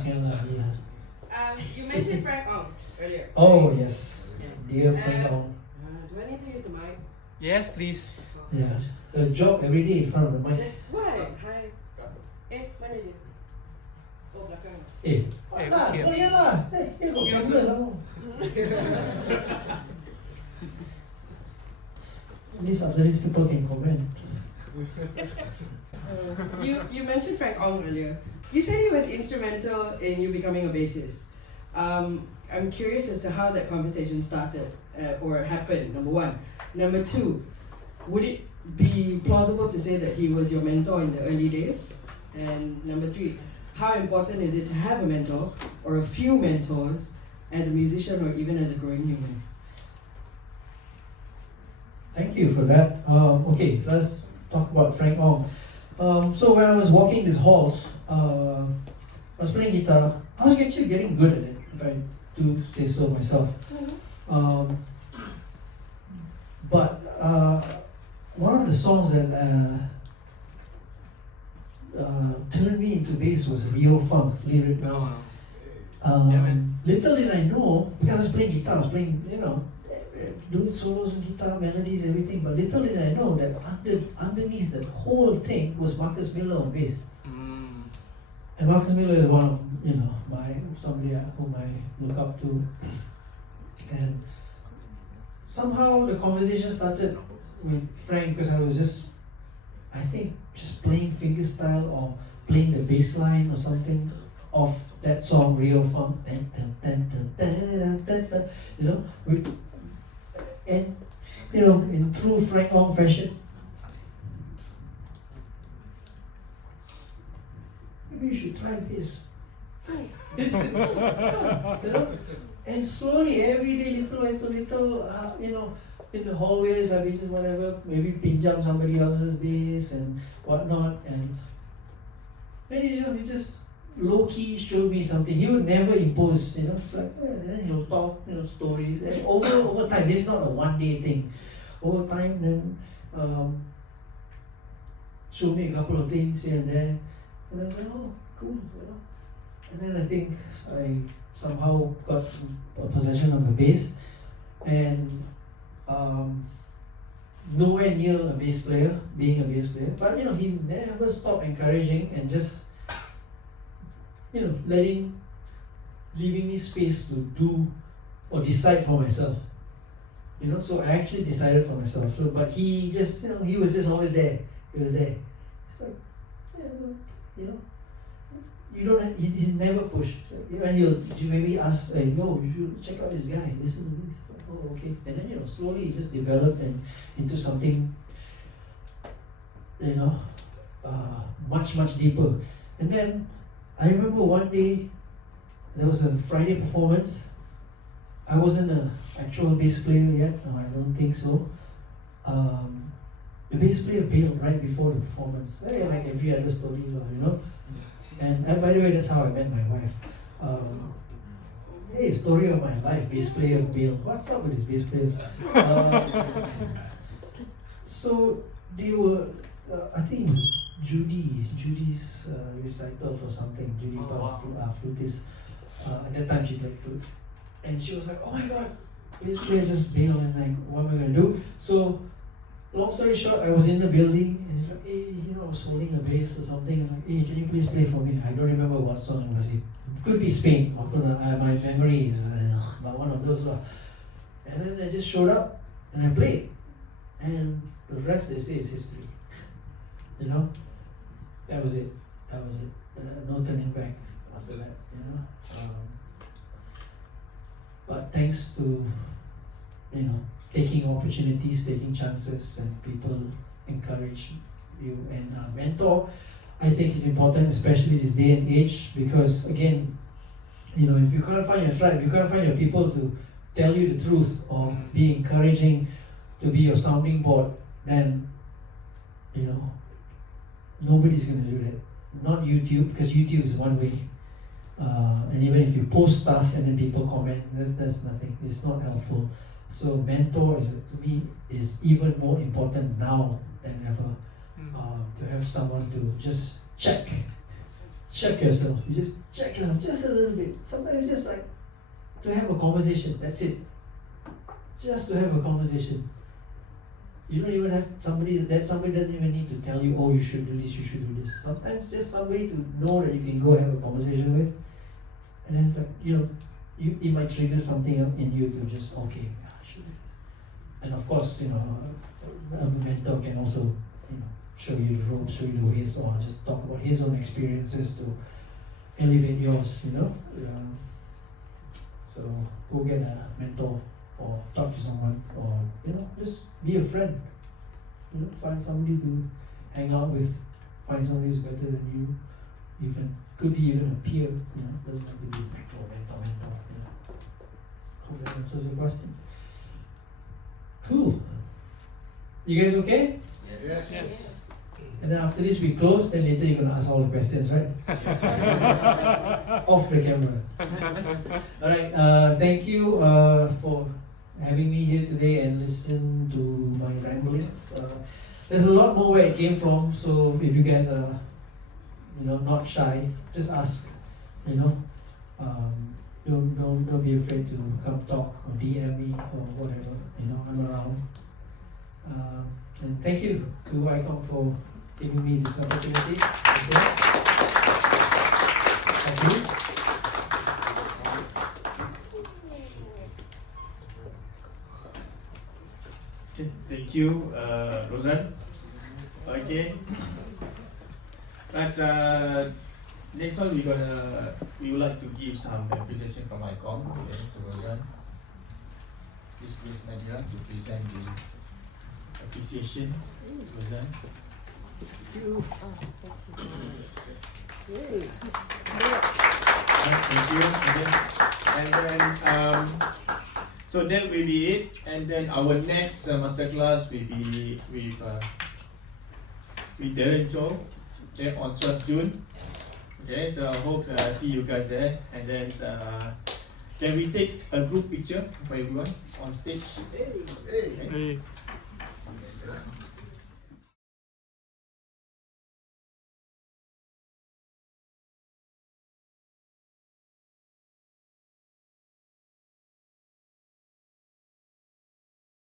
You mentioned Frank Ong earlier. Oh yes, dear Frank Ong. Do I need to use the mic? Yes, please. Yeah, a job every day in front of the mic. That's why. Hi. Mana dia? Oh, belakang. Oh yeah lah. Hey, got camera some more. At least after this, people can comment. You mentioned Frank Ong earlier. You said he was instrumental in you becoming a bassist. I'm curious as to how that conversation started or happened, number one. Number two, would it be plausible to say that he was your mentor in the early days? And number three, how important is it to have a mentor or a few mentors as a musician or even as a growing human? Thank you for that. Okay, let's talk about Frank Ong. So when I was walking these halls, I was playing guitar. I was actually getting good at it, if I do say so myself. But one of the songs that turned me into bass was Rio Funk lyric. Little did I know, because I was playing guitar, I was playing, you know, doing solos on guitar, melodies, everything, but little did I know that underneath that whole thing was Marcus Miller on bass. And Marcus Miller is one of, you know, somebody whom I look up to. And somehow the conversation started with Frank because I was just playing fingerstyle or playing the bass line or something of that song Real Funk, you know, and you know, in true Frank Ong fashion, maybe you should try this. You know? And slowly, every day, little, you know, in the hallways, I just whatever, maybe pinjam somebody else's bass and whatnot, and then you know, he just low-key showed me something. He would never impose, you know, it's like, and then he'll talk, you know, stories, and over time, it's not a one-day thing. Over time, then show me a couple of things here and there, and I went, oh, cool, you know. And then I think I somehow got possession of a bass, and nowhere near a bass player, being a bass player, but you know, he never stopped encouraging and just, you know, leaving me space to do or decide for myself. You know, so I actually decided for myself. So, but he just, you know, he was just always there. He was there. Like, yeah, you know, you don't have, he's never pushed. So, and he'll maybe ask, hey, no, you should check out this guy, listen to this. Oh, okay. And then, you know, slowly it just developed into something, you know, much, much deeper. And then I remember one day, there was a Friday performance. I wasn't an actual bass player yet, no, I don't think so. The bass player bailed right before the performance, like every other story, you know. And by the way, that's how I met my wife. Hey, story of my life, bass player bailed. What's up with these bass players? So they were, I think it was Judy's recital for something. Judy, flutist. At that time she played flute. And she was like, oh my god, bass player just bailed, and like, what am I gonna do? So, long story short, I was in the building, and he's like, hey, you know, I was holding a bass or something. I'm like, hey, can you please play for me? I don't remember what song it was. It could be Spain. My memory is about one of those. And then I just showed up, and I played. And the rest, they say, is history. You know? That was it. No turning back after that, you know? But thanks to, you know, taking opportunities, taking chances, and people encourage you and mentor, I think is important, especially this day and age, because again, you know, if you can't find your tribe, if you can't find your people to tell you the truth or be encouraging, to be your sounding board, then, you know, nobody's going to do that. Not YouTube, because YouTube is one way. And even if you post stuff and then people comment, that's nothing. It's not helpful. So mentor to me is even more important now than ever. To have someone to just check yourself. You just check yourself just a little bit. Sometimes just like to have a conversation. That's it. Just to have a conversation. You don't even have somebody doesn't even need to tell you, oh, you should do this, you should do this. Sometimes just somebody to know that you can go have a conversation with. And then it's like, you know, it might trigger something in you to just, okay, I should do this. And of course, you know, a mentor can also, you know, show you the ropes, show you the ways, or just talk about his own experiences to elevate yours, you know. So go get a mentor, or talk to someone, or, you know, just be a friend. You know, find somebody to hang out with, find somebody who's better than you, even could be even a peer, you know, doesn't have to be mentor, you know. Hope that answers your question. Cool. You guys okay? Yes. And then after this we close, then later you're gonna ask all the questions, right? Off the camera. Alright, thank you for having me here today and listen to my ramblings. There's a lot more where it came from, so if you guys are, you know, not shy, just ask, you know. Don't be afraid to come talk or DM me or whatever, you know, I'm around. And thank you to ICOM for giving me this opportunity. Thank you. you, Rozhan. Okay. But next one we would like to give some appreciation from ICOM to Rozhan. Please Nadia to present the appreciation to Rozhan. Thank you. And then so that will be it. And then our next masterclass will be with Darren Cho, okay, on 12th June. Okay, so I hope see you guys there. And then can we take a group picture for everyone on stage? Hey. Okay.